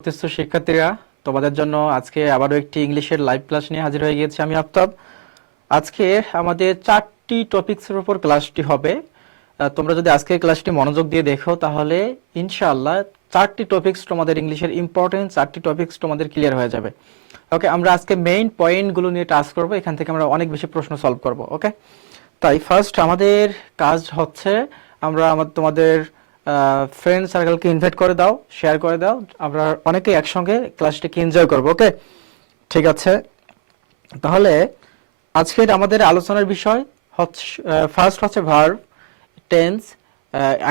করতেছো শিক্ষার্থীরা, তোমাদের জন্য আজকে আবারও একটি ইংলিশের লাইভ ক্লাস নিয়ে হাজির হয়ে গিয়েছি আমি আফতাব। আজকে আমাদের 4টি টপিকসের উপর ক্লাসটি হবে। তোমরা যদি আজকের ক্লাসটি মনোযোগ দিয়ে দেখো তাহলে ইনশাআল্লাহ 4টি টপিকস তোমাদের ইংলিশের ইম্পর্টেন্ট 4টি টপিকস তোমাদের ক্লিয়ার হয়ে যাবে। ওকে, আমরা আজকে মেইন পয়েন্টগুলো নিয়ে টাস্ক করব, এখান থেকে আমরা অনেক বেশি প্রশ্ন সলভ করব। ওকে, তাই ফার্স্ট আমাদের কাজ হচ্ছে তোমাদের ফ্রেন্ড সার্কেলকে ইনভাইট করে দাও, শেয়ার করে দাও, আমরা অনেকেই একসঙ্গে ক্লাসটিকে এনজয় করব। ওকে, ঠিক আছে। তাহলে আজকের আমাদের আলোচনার বিষয় হচ্ছে ফার্স্ট হচ্ছে verb, tense,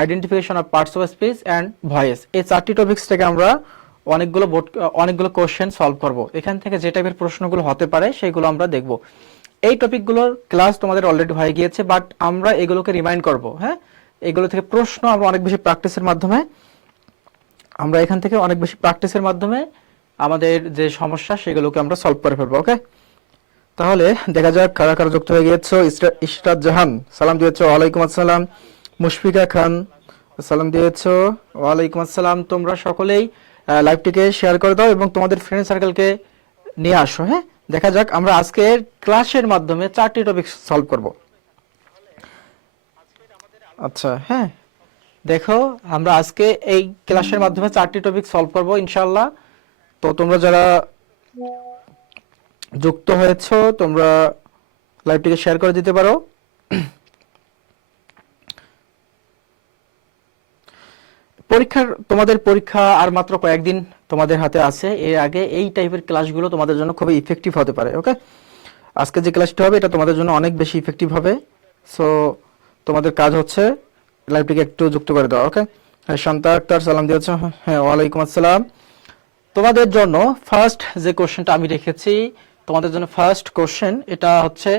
identification of parts of speech and voice. এই 4টি টপিকস থেকে আমরা অনেকগুলো কোশ্চেন সলভ করব। এখান থেকে যে টাইপের প্রশ্নগুলো হতে পারে সেগুলো আমরা দেখব। এই টপিকগুলোর ক্লাস তোমাদের অলরেডি হয়ে গিয়েছে, বাট আমরা এগুলোকে রিমাইন্ড করব। হ্যাঁ, এগুলো থেকে প্রশ্ন আমরা অনেক বেশি প্র্যাকটিসের মাধ্যমে আমাদের যে সমস্যা সেগুলোকে আমরা সলভ করে ফেলবো। ওকে, তাহলে দেখা যাক কারা কারা যুক্ত হয়ে গিয়েছো। ইশরাত জাহান সালাম দিয়েছো, ওয়ালাইকুম আসসালাম। মুশফিকা খান সালাম দিয়েছো, ওয়ালাইকুম আসসালাম। তোমরা সকলেই লাইভটিকে শেয়ার করে দাও এবং তোমাদের ফ্রেন্ড সার্কেলকে নিয়ে আসো। হ্যাঁ, দেখা যাক আমরা আজকের ক্লাসের মাধ্যমে 4টি টপিক সলভ করব। আচ্ছা, হ্যাঁ, দেখো আমরা আজকে এই ক্লাসের মাধ্যমে 4টি টপিক সলভ করব ইনশাআল্লাহ। তো তোমরা যারা যুক্ত হয়েছো তোমরা লাইভটিকে শেয়ার করে দিতে পারো। তোমাদের পরীক্ষা আর মাত্র কয়েকদিন তোমাদের হাতে আছে। এর আগে এই টাইপের ক্লাসগুলো তোমাদের জন্য খুবই ইফেক্টিভ হতে পারে। ওকে, আজকে যে ক্লাসটি হবে এটা তোমাদের জন্য অনেক বেশি ইফেক্টিভ হবে। সো তোমাদের কাজ হচ্ছে লাইভটিকে একটু যুক্ত করে দেওয়া। ওকে, শান্তা আক্তার সালাম দিয়েছো, হ্যাঁ, ওয়ালাইকুম আসসালাম। তোমাদের জন্য ফার্স্ট যে কোশ্চেনটা আমি রেখেছি, তোমাদের জন্য ফার্স্ট কোশ্চেন এটা হচ্ছে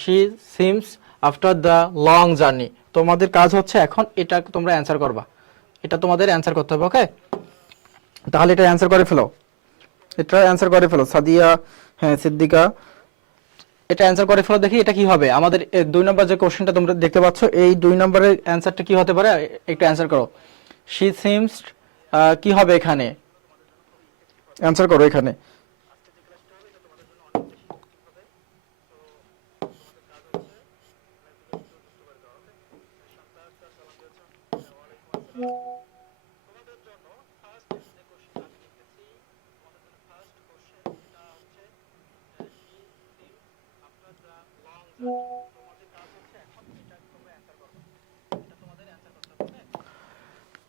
she seems after the long journey. তোমাদের কাজ হচ্ছে এখন এটা তোমরা অ্যান্সার করবা, এটা তোমাদের অ্যান্সার করতে হবে। ওকে, তাহলে এটা অ্যান্সার করে ফেলো সাদিয়া, হ্যাঁ, সিদ্দিকা, এটা অ্যান্সার করে ফেলো। দেখি এটা কি হবে। আমাদের 2 নম্বর যে কোশ্চেনটা তোমরা দেখতে পাচ্ছ, এই 2 নম্বরের অ্যান্সারটা কি হতে পারে, একটু অ্যান্সার করো। শি সিমস কি হবে এখানে, অ্যান্সার করো এখানে।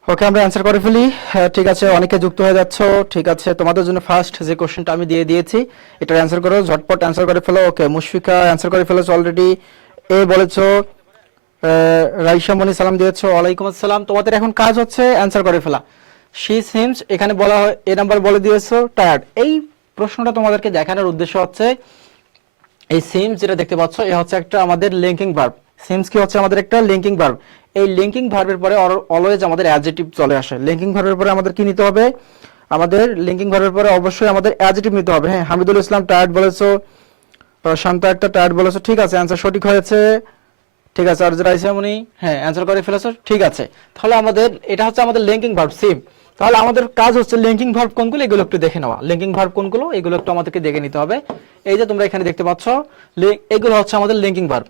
ওকে, আমরা অ্যান্সার করে ফেলি। হ্যাঁ, ঠিক আছে, অনেকে যুক্ত হয়ে যাচ্ছ। ঠিক আছে, তোমাদের জন্য ফার্স্ট যে কোশ্চেনটা আমি দিয়ে দিয়েছি এটার অ্যান্সার করো, ঝটপট অ্যান্সার করে ফেলো। ওকে, মুশফিকা অ্যান্সার করে ফেলেছো অলরেডি, এ বলেছো। রাইসা মনি সালাম দিয়েছো, ওয়ালাইকুম আসসালাম। তোমাদের এখন কাজ হচ্ছে অ্যান্সার করে ফেলা। শি সিমস এখানে বলা হয়, এ নাম্বার বলে দিয়েছো টায়ার্ড। এই প্রশ্নটা তোমাদেরকে দেখানোর উদ্দেশ্য হচ্ছে এই সিমস যেটা দেখতে পাচ্ছ এ হচ্ছে একটা আমাদের লিঙ্কিং ভার্ব। সিমস কি হচ্ছে আমাদের একটা লিঙ্কিং ভার্ব। এই লিঙ্কিং ভার্বের পরে অলওয়েজ আমাদের অ্যাডজেক্টিভ চলে আসে। লিঙ্কিং ভার্বের পরে আমাদের কি নিতে হবে, আমাদের লিঙ্কিং ভার্বের পরে অবশ্যই আমাদের অ্যাডজেক্টিভ নিতে হবে। হ্যাঁ, হামিদুল ইসলাম টায়ার্ড বলেছো, শান্ত একটা টায়ার্ড বলেছো, ঠিক আছে, অ্যান্সার সঠিক হয়েছে। ঠিক আছে, আর রাইসামনি, হ্যাঁ, অ্যান্সার করে ফেলেছো, ঠিক আছে। তাহলে আমাদের এটা হচ্ছে আমাদের লিঙ্কিং ভার্ব সিম। তাহলে আমাদের কাজ হচ্ছে লিঙ্কিং ভার্ব কোনগুলো এগুলো একটু দেখে নেওয়া। লিঙ্কিং ভার্ব কোনগুলো এগুলো একটু আমাদেরকে দেখে নিতে হবে। এই যে তোমরা এখানে দেখতে পাচ্ছ এগুলো হচ্ছে আমাদের লিঙ্কিং ভার্ব।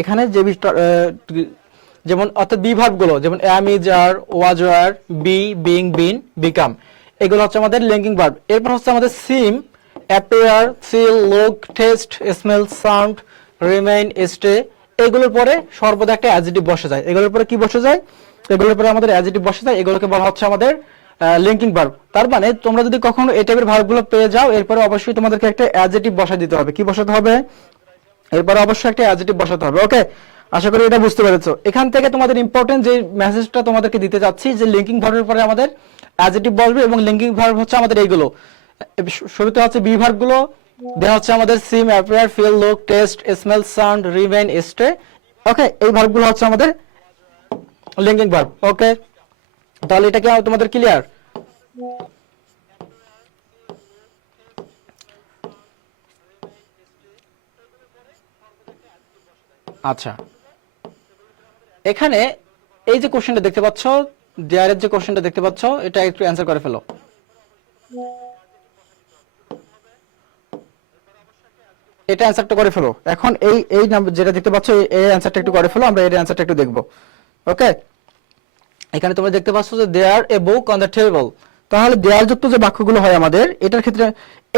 এখানে যে যেমন অর্থাৎ বি ভার্ব গুলো যেমন am, is, are, was, were, be, being, been, become, এগুলো হচ্ছে আমাদের লিঙ্কিং ভার্ব। এরপর হচ্ছে আমাদের seem, appear, feel, look, taste, smell, sound, remain, stay, এগুলোর পরে সর্বদা একটা অ্যাডজেক্টিভ বসে যায়। এগুলোর পরে কি বসে যায়, এগুলোর পরে আমাদের অ্যাডজেক্টিভ বসে যায়, এগুলোকে বলা হচ্ছে আমাদের লিঙ্কিং ভার্ব। তার মানে তোমরা যদি কখনো এই টাইপের ভার্বগুলো পেয়ে যাও এরপরে অবশ্যই তোমাদেরকে একটা অ্যাডজেক্টিভ বসা দিতে হবে। কি বসাতে হবে, এরপরে অবশ্যই একটা অ্যাডজেক্টিভ বসাতে হবে। ওকে, আশা করি এটা বুঝতে পেরেছো। এখান থেকে তোমাদের ইম্পর্টেন্ট যে মেসেজটা তোমাদেরকে দিতে চাচ্ছি যে লিঙ্কিং ভার্বের পরে আমাদের অ্যাডজেক্টিভ বসবে এবং লিঙ্কিং ভার্ব হচ্ছে আমাদের এইগুলো। শুরুতে হচ্ছে বি ভার্ব গুলো, দেন হচ্ছে আমাদের seem, appear, feel, look, taste, smell, sound, remain, stay. Okay, এই ভার্বগুলো হচ্ছে আমাদের লিঙ্কিং ভার্ব। ওকে, তাহলে এটা কি তোমাদের ক্লিয়ার? আচ্ছা, এখানে এই যে কোশ্চেনটা দেখতে পাচ্ছ দেয়ারের যে কোশ্চেনটা দেখতে পাচ্ছ এটা একটু অ্যান্সার করে ফেলো। এটা অ্যান্সারটা করে ফেলো। এখন এই এই নাম্বার যেটা দেখতে পাচ্ছ এই অ্যান্সারটা একটু করে ফেলো, আমরা এর অ্যান্সারটা একটু দেখব। ওকে, এখানে তোমরা দেখতে পাচ্ছ যে দেয়ার এ বুক অন দ্য টেবল। তাহলে দেয়ার যুক্ত যে বাক্যগুলো হয় আমাদের, এটার ক্ষেত্রে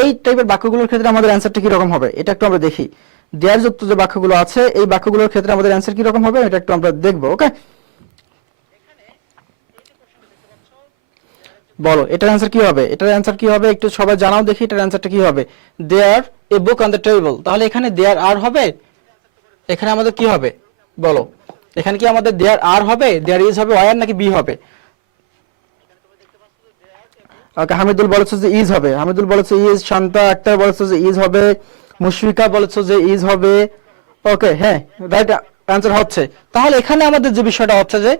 এই টাইপের বাক্যগুলোর ক্ষেত্রে আমাদের অ্যান্সারটা কি রকম হবে এটা একটু আমরা দেখি। দেয়ার যুক্ত যে বাক্যগুলো আছে এই বাক্যগুলোর ক্ষেত্রে আমাদের অ্যান্সার কি রকম হবে এটা একটু আমরা দেখব। ওকে, বলো এটার অ্যান্সার কি হবে, এটার অ্যান্সার কি হবে একটু সবাই জানাও দেখি, এটার অ্যান্সারটা কি হবে। দেয়ার এ বুক অন দ্য টেবল, তাহলে এখানে দেয়ার আর হবে, এখানে আমাদের কি হবে বলো, এখানে কি আমাদের দেয়ার আর হবে, দেয়ার ইজ হবে, ওয়ার নাকি বি হবে? ওকে, হামিদুল বলেছে যে ইজ হবে, হামিদুল বলেছে ইজ, শান্তা আক্তার বলেছে যে ইজ হবে, মুশফিকা বলেছে যে ইজ হবে। ওকে, হ্যাঁ রাইট অ্যান্সার হচ্ছে। তাহলে এখানে আমাদের যে বিষয়টা হচ্ছে যে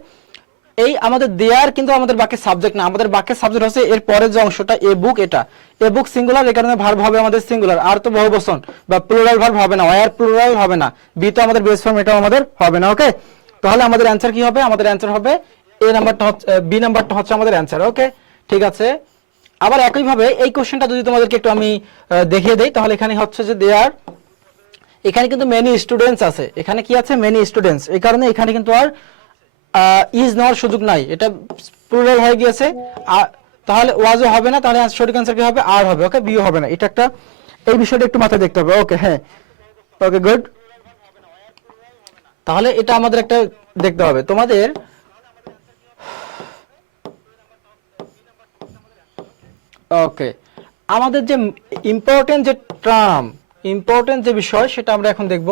এই আমাদের দেয়ার কিন্তু আমাদের বাক্যের সাবজেক্ট না, আমাদের বাক্যের সাবজেক্ট হচ্ছে এর পরের যে অংশটা এ বুক, এটা এ বুক সিঙ্গুলার, এই কারণে ভার্ব হবে আমাদের সিঙ্গুলার, আর তো বহুবচন বা প্লুরাল ভার্ব হবে না, ওয়ার প্লুরাল হবে না, বি তো আমাদের বেস ফর্ম, এটাও আমাদের হবে না। ওকে, তাহলে আমাদের অ্যান্সার কি হবে, আমাদের অ্যান্সার হবে এ নাম্বারটা হচ্ছে, বি নাম্বারটা হচ্ছে আমাদের অ্যান্সার। ওকে, ঠিক আছে। আবার একইভাবে এই কোশ্চেনটা যদি তোমাদেরকে একটু আমি দেখিয়ে দেই, তাহলে এখানে হচ্ছে যে দেয়ার, এখানে কিন্তু মেনি স্টুডেন্টস আছে, এখানে কি আছে মেনি স্টুডেন্টস, এই কারণে এখানে কিন্তু আর ইজ নেওয়ার সুযোগ নাই, এটা প্লুরাল হয়ে গিয়েছে। তাহলে ওয়াজও হবে না, তাহলে সঠিক অ্যান্সার কি হবে, আর হবে। ওকে, বিও হবে না, এটা একটা এই বিষয়টা একটু মাথায় দেখতে হবে। ওকে, হ্যাঁ, ওকে গুড। তাহলে এটা আমাদের একটা দেখতে হবে তোমাদের। ওকে, আমাদের যে ইম্পর্টেন্ট যে টার্ম, ইম্পর্টেন্ট যে বিষয় সেটা আমরা এখন দেখব।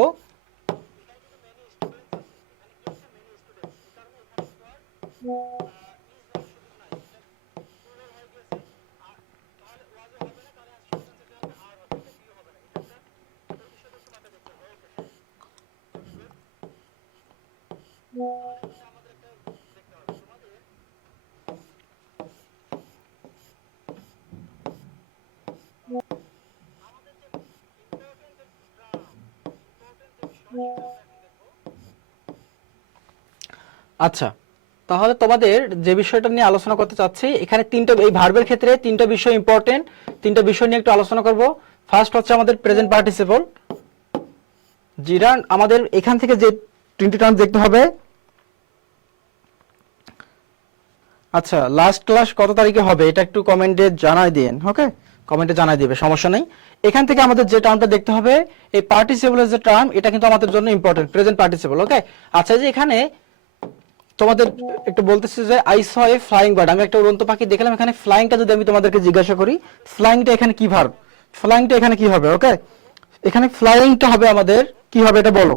আচ্ছা, তাহলে তোমাদের যে বিষয়টা নিয়ে আলোচনা করতে চাচ্ছি, এখানে তিনটা, এই ভার্বের ক্ষেত্রে তিনটা বিষয় ইম্পর্টেন্ট, তিনটা বিষয় নিয়ে একটু আলোচনা করব। ফার্স্ট হচ্ছে আমাদের প্রেজেন্ট পার্টিসিপল, যেটা আমাদের এখান থেকে যে তিনটি টার্ম দেখতে হবে। আচ্ছা, লাস্ট ক্লাস কত তারিখে হবে এটা একটু কমেন্টে জানাই দিন। ওকে, কমেন্টে জানাই দিবে, সমস্যা নেই। এখান থেকে আমাদের যে টার্মটা দেখতে হবে, এই পার্টিসিপলের যে টার্ম, এটা কিন্তু আমাদের জন্য ইম্পর্টেন্ট, প্রেজেন্ট পার্টিসিপল। ওকে, আচ্ছা, যে এখানে তোমাদের একটু বলতেছি যে I saw A flying bird, আমি একটা উড়ন্ত পাখি দেখলাম, এখানে ফ্লাইংটা যদি আমি তোমাদেরকে জিজ্ঞাসা করি, ফ্লাইংটা এখানে কি ভার্ব, ফ্লাইংটা এখানে কি হবে? ওকে, এখানে ফ্লাইংটা হবে আমাদের কি হবে এটা বলো।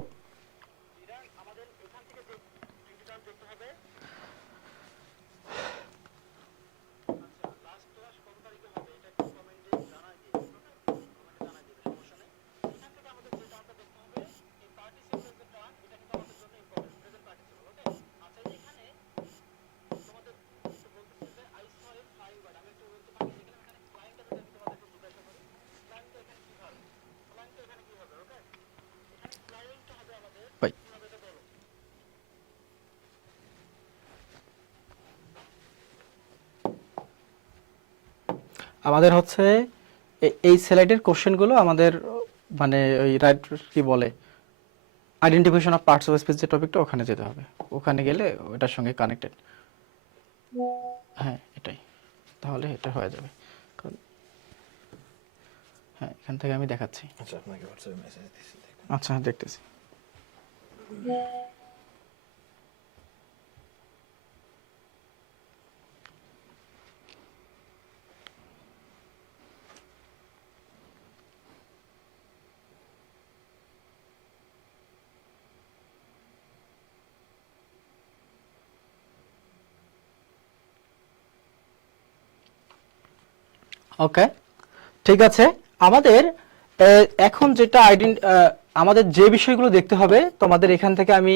ভাই, আমাদের হচ্ছে এই স্লাইডের কোশ্চেনগুলো আমাদের মানে ওই রাইট কি বলে identification of parts of speech যে টপিকটা, ওখানে যেতে হবে, ওখানে গেলে ওটার সঙ্গে কানেক্টেড। হ্যাঁ এটাই, তাহলে এটা হয়ে যাবে। হ্যাঁ, এখান থেকে আমি দেখাচ্ছি। আচ্ছা, আপনাকে হোয়াটসঅ্যাপে মেসেজ দিচ্ছি। আচ্ছা, দেখতেছি। ওকে, ঠিক আছে। আমাদের এখন যেটা আমাদের যে বিষয়গুলো দেখতে হবে তোমাদের, এখান থেকে আমি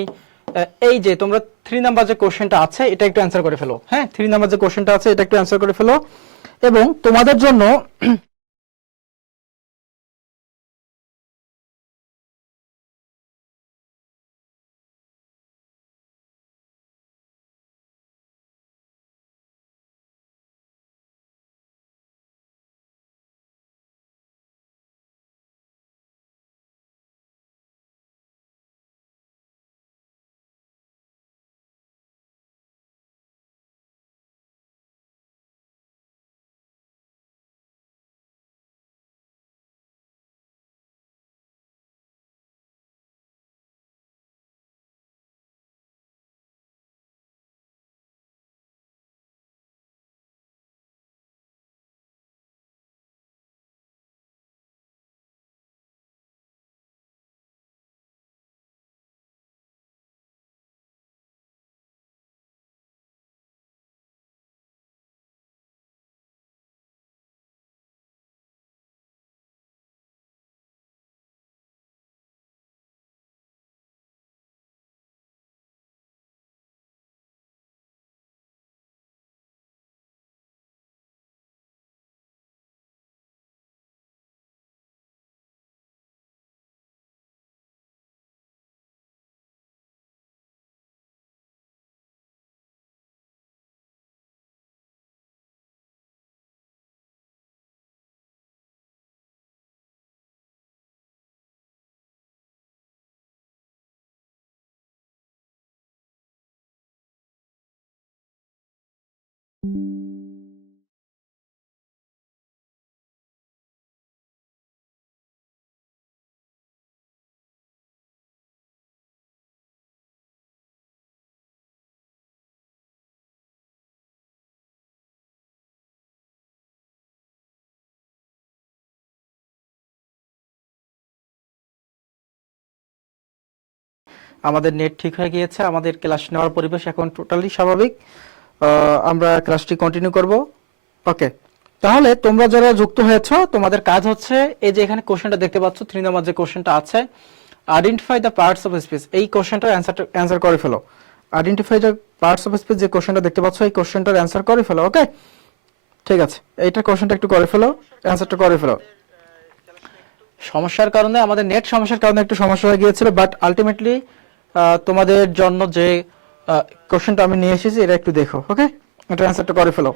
এই যে তোমরা 3 নাম্বার যে কোশ্চেনটা আছে এটা একটু অ্যান্সার করে ফেলো। হ্যাঁ, 3 নাম্বার যে কোশ্চেনটা আছে এটা একটু অ্যান্সার করে ফেলো, এবং তোমাদের জন্য আমাদের নেট ঠিক হয়ে গিয়েছে, আমাদের ক্লাস নেওয়ার পরিবেশ এখন টোটালি স্বাভাবিক। আমরা ক্লাসটি কন্টিনিউ করব। ওকে, তাহলে তোমরা যারা যুক্ত হয়েছো তোমাদের কাজ হচ্ছে এই যে এখানে কোশ্চেনটা দেখতে পাচ্ছ 3 নম্বর যে কোশ্চেনটা আছে, identify the parts of speech, এই কোশ্চেনটার অ্যান্সার করে ফেলো। Identify the parts of speech যে কোশ্চেনটা দেখতে পাচ্ছ এই কোশ্চেনটার অ্যান্সার করে ফেলো। ওকে, ঠিক আছে, এইটা কোশ্চেনটা একটু করে ফেলো, অ্যান্সারটা করে ফেলো। সমস্যার কারণে আমাদের নেট সমস্যার কারণে একটু সমস্যা হয়ে গিয়েছিল, বাট আলটিমেটলি তোমাদের জন্য যে কোশ্চেনটা আমি নিয়ে এসেছি এটা একটু দেখো। ওকে, এটা অ্যান্সারটা করে ফেলো।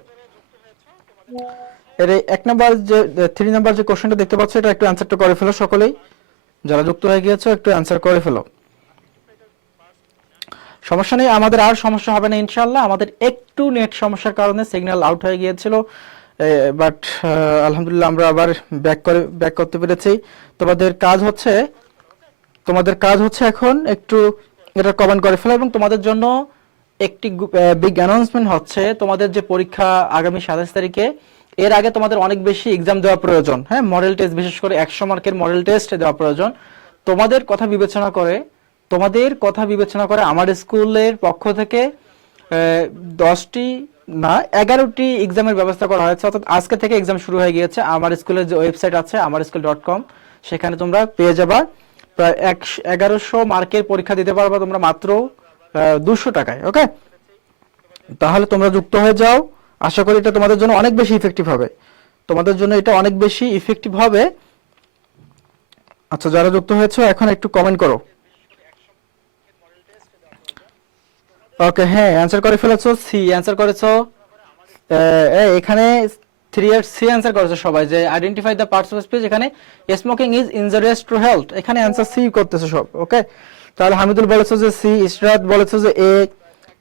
এর 1 নাম্বার যে 3 নাম্বার যে কোশ্চেনটা দেখতে পাচ্ছ এটা একটু অ্যান্সারটা করে ফেলো সকলেই, যারা যুক্ত হয়ে গিয়েছো একটু অ্যান্সার করে ফেলো। সমস্যা নেই, আমাদের আর সমস্যা হবে না ইনশাআল্লাহ। আমাদের একটু নেট সমস্যার কারণে সিগন্যাল আউট হয়ে গিয়েছিল, বাট আলহামদুলিল্লাহ আমরা আবার ব্যাক করতে পেরেছি। তোমাদের কাজ হচ্ছে এখন একটু এটা কমেন্ট করে ফেলো, এবং তোমাদের জন্য একটি বিগ অ্যানাউন্সমেন্ট হচ্ছে, তোমাদের যে পরীক্ষা আগামী 27 তারিখে, এর আগে তোমাদের অনেক বেশি এক্সাম দেওয়া প্রয়োজন। হ্যাঁ, মডেল টেস্ট, বিশেষ করে 100 মার্কের মডেল টেস্ট দেওয়া প্রয়োজন। তোমাদের কথা বিবেচনা করে আমার স্কুলের পক্ষ থেকে 10টি না 11টি এক্সামের ব্যবস্থা করা হয়েছে। অর্থাৎ আজকে থেকে এক্সাম শুরু হয়ে গিয়েছে। আমার স্কুলের যে ওয়েবসাইট আছে amarschool.com, সেখানে তোমরা পেয়ে যাবা প্রায় 1100 মার্কের পরীক্ষা দিতে পারবা তোমরা মাত্র 200 টাকায়। ওকে, তাহলে তোমরা যুক্ত হয়ে যাও। আশা করি এটা তোমাদের জন্য অনেক বেশি ইফেক্টিভ হবে। আচ্ছা, যারা যুক্ত হয়েছে এখন একটু কমেন্ট করো। ওকে, হ্যাঁ, অ্যান্সার করে ফেলেছো, সি অ্যান্সার করেছো। এখানে 3 এর সি অ্যান্সার করেছো সবাই, যে identify the parts of speech, এখানে smoking is injurious to health, এখানে অ্যান্সার সি করতেছো সব। ওকে, তাহলে হামিদুল বলেছো যে সি, ইশরাত বলেছো যে এ,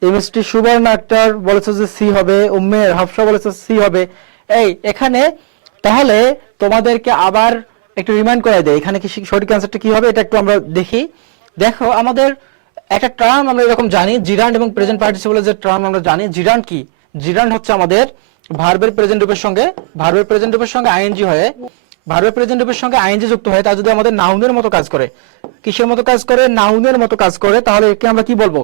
এমএসটি সুবর্ণ আক্তার বলেছো যে সি হবে, উম্মের হাফসা বলেছো সি হবে। এখানে তাহলে তোমাদেরকে আবার একটু রিমাইন্ড করে দেয় এখানে কি সঠিক অ্যান্সারটা কি হবে, এটা একটু আমরা দেখি। দেখো, আমাদের একটা টার্ম আমরা এরকম জানি, জিরান্ড এবং প্রেজেন্ট পার্টিসিপলের যে টার্ম আমরা জানি। জিরান্ড কি? জিরান্ড হচ্ছে আমাদের ভার্বের প্রেজেন্ট রূপের সঙ্গে আইএনজি হয়ে, ভার্বের প্রেজেন্ট রূপের সঙ্গে আইএনজি যুক্ত হয়, তা যদি আমাদের নাউনের মতো কাজ করে, কিসের মতো কাজ করে? নাউনের মতো কাজ করে, তাহলে একে আমরা কি বলবো?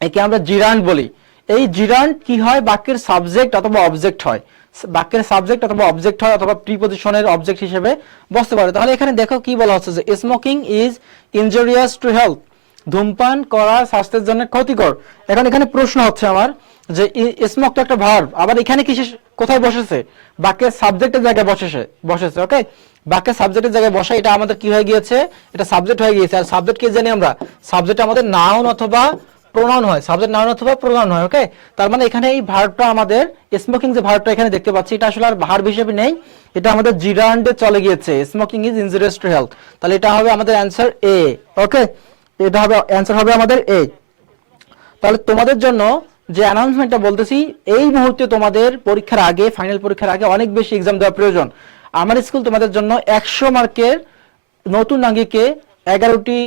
একে আমরা জিরান্ড বলি। এই জিরান্ড কি হয়? বাক্যের সাবজেক্ট অথবা অবজেক্ট হয়, অথবা প্রিপজিশনের অবজেক্ট হিসেবে বসতে পারে। তাহলে এখানে দেখো কি বলা হচ্ছে, যে smoking is injurious to health, ধূমপান করা স্বাস্থ্যের জন্য ক্ষতিকর। এখানে প্রশ্ন হচ্ছে আমার, যে স্মোক তো একটা ভার্ব, আবার এখানে কোথায় বসেছে? বাক্যের সাবজেক্টের জায়গায় বসেছে। ওকে, বাক্যের সাবজেক্টের জায়গায় বসা, এটা আমাদের কি হয়ে গিয়েছে? এটা সাবজেক্ট হয়ে গিয়েছে। আর সাবজেক্ট কি জানি আমরা? সাবজেক্ট আমাদের নাউন অথবা প্রোনাউন হয়, ওকে, তার মানে এখানে এই ভার্বটা আমাদের স্মোকিং, যে ভার্বটা এখানে দেখতে পাচ্ছি, এটা আসলে আর ভার্ব হিসেবে নেই, এটা আমাদের জিরান্ডে চলে গিয়েছে। Smoking is injurious to health, তাহলে এটা হবে আমাদের অ্যান্সার এ। ওকে, এটা হবে অ্যান্সার হবে আমাদের এ। তাহলে তোমাদের জন্য যে অ্যানাউন্সমেন্টটা বলতেছি, এই মুহূর্তে তোমাদের পরীক্ষার আগে, ফাইনাল পরীক্ষার আগে অনেক বেশি এক্সাম দেওয়া প্রয়োজন। আমার স্কুল তোমাদের জন্য 100 মার্কের নতুন আঙ্গিকে 11টি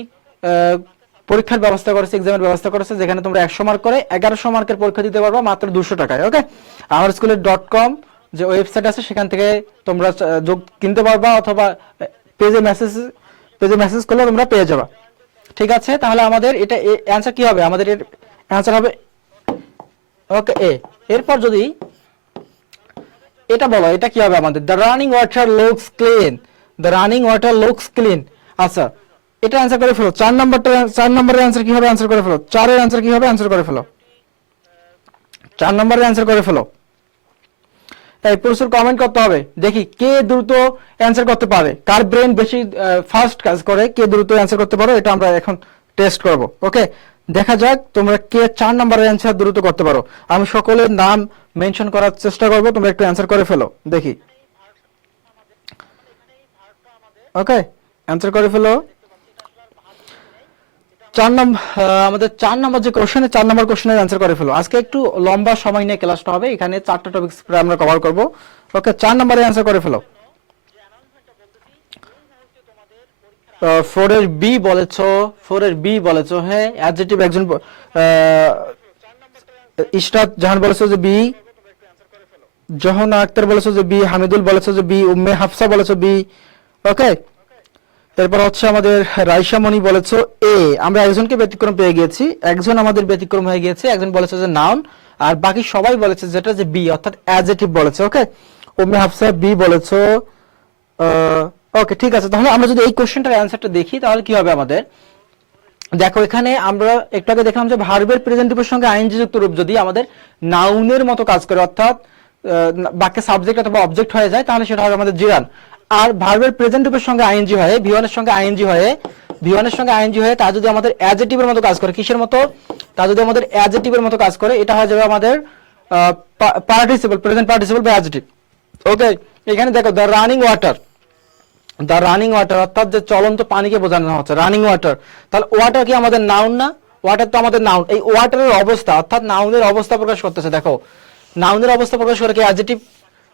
পরীক্ষার ব্যবস্থা করেছে, এক্সামের ব্যবস্থা করেছে, যেখানে তোমরা 100 মার্ক করে 1100 মার্কের পরীক্ষা দিতে পারবা মাত্র 200 টাকায়। ওকে, আমার স্কুলের .com যে ওয়েবসাইট আছে সেখান থেকে তোমরা যোগ কিনতে পারবা, অথবা পেজে মেসেজ করলে তোমরা পেয়ে যাবা। ঠিক আছে, তাহলে আমাদের এটা অ্যান্সার কি হবে? আমাদের এর অ্যান্সার হবে ওকে এ। এরপর যদি এটা বলো, এটা কি হবে আমাদের? The running water looks clean. আচ্ছা, এটা অ্যান্সার করে ফেলো। 4 নম্বরের অ্যান্সার কি হবে? অ্যান্সার করে ফেলো। 4 এর অ্যান্সার কি হবে? অ্যান্সার করে ফেলো। 4 নম্বরের অ্যান্সার করে ফেলো। এই প্রচুর কমেন্ট করতে হবে, দেখি কে দ্রুত অ্যান্সার করতে পারে, কার ব্রেন বেশি ফাস্ট কাজ করে, কে দ্রুত অ্যান্সার করতে পারো, এটা আমরা এখন টেস্ট করব। ওকে, দেখা যাক তোমরা কে 4 নম্বরের অ্যান্সার দ্রুত করতে পারো। আমি সকলের নাম মেনশন করার চেষ্টা করব, তোমরা একটু অ্যান্সার করে ফেলো, দেখি। ওকে, অ্যান্সার করে ফেলো। আমাদের 4 নম্বর যে কোশ্চেনে 4 নম্বর কোশ্চেনের অ্যান্সার করে ফেলো। আজকে একটু লম্বা সময় নিয়ে ক্লাসটা হবে, এখানে 4টা টপিকস আমরা কভার করব। ওকে, 4 নম্বরে অ্যান্সার করে ফেলো। 4 এর বি বলেছো, 4 এর বি বলেছো, হ্যাঁ অ্যাডজেক্টিভ একজন ইশরাত জাহান বলেছো যে বি, জোহনা আক্তার বলেছো যে বি, হামিদুল বলেছো যে বি, উম্মে হাফসা বলেছো বি। ওকে, এরপর হচ্ছে আমাদের রাইসা মনি বলেছো এ। আমরা একজনকে ব্যতিক্রম পেয়ে গিয়েছি, একজন আমাদের ব্যতিক্রম হয়ে গিয়েছে, একজন বলেছে যে নাউন, আর বাকি সবাই বলেছে যেটা যে বি অর্থাৎ অ্যাডজেক্টিভ বলেছে। ওকে, উম্মে হাফসা বি বলেছো। ওকে ঠিক আছে, তাহলে আমরা যদি এই কোশ্চেনটার অ্যান্সারটা দেখি তাহলে কি হবে আমাদের। দেখো এখানে আমরা একটু আগে দেখলাম যে ভার্বের প্রেজেন্ট রূপের সঙ্গে আইএনজি যুক্ত রূপ যদি আমাদের নাউনের মতো কাজ করে অর্থাৎ বাক্যে সাবজেক্ট অথবা অবজেক্ট হয়ে যায় তাহলে সেটা হবে আমাদের জিরান। আর ভার্বের প্রেজেন্ট রূপের সঙ্গে আইএনজি হয়ে ভিওয়ানের সঙ্গে আইএনজি হয়ে তা যদি আমাদের অ্যাডজেক্টিভের মতো কাজ করে, কিসের মতো, তা যদি আমাদের অ্যাডজেক্টিভের মতো কাজ করে, এটা হয়ে যাবে আমাদের পার্টিসিপল, প্রেজেন্ট পার্টিসিপল বা অ্যাডজেক্টিভ। ওকে, এখানে দেখো the running water, the running water অর্থাৎ যে চলন্ত পানিকে বোঝানো হচ্ছে রানিং ওয়াটার। তাহলে ওয়াটার কি আমাদের নাউন না? ওয়াটার তো আমাদের নাউন। এই ওয়াটারের অবস্থা অর্থাৎ নাউনের অবস্থা প্রকাশ করতেছে। দেখো নাউনের অবস্থা প্রকাশ করে কি অ্যাডজেক্টিভ।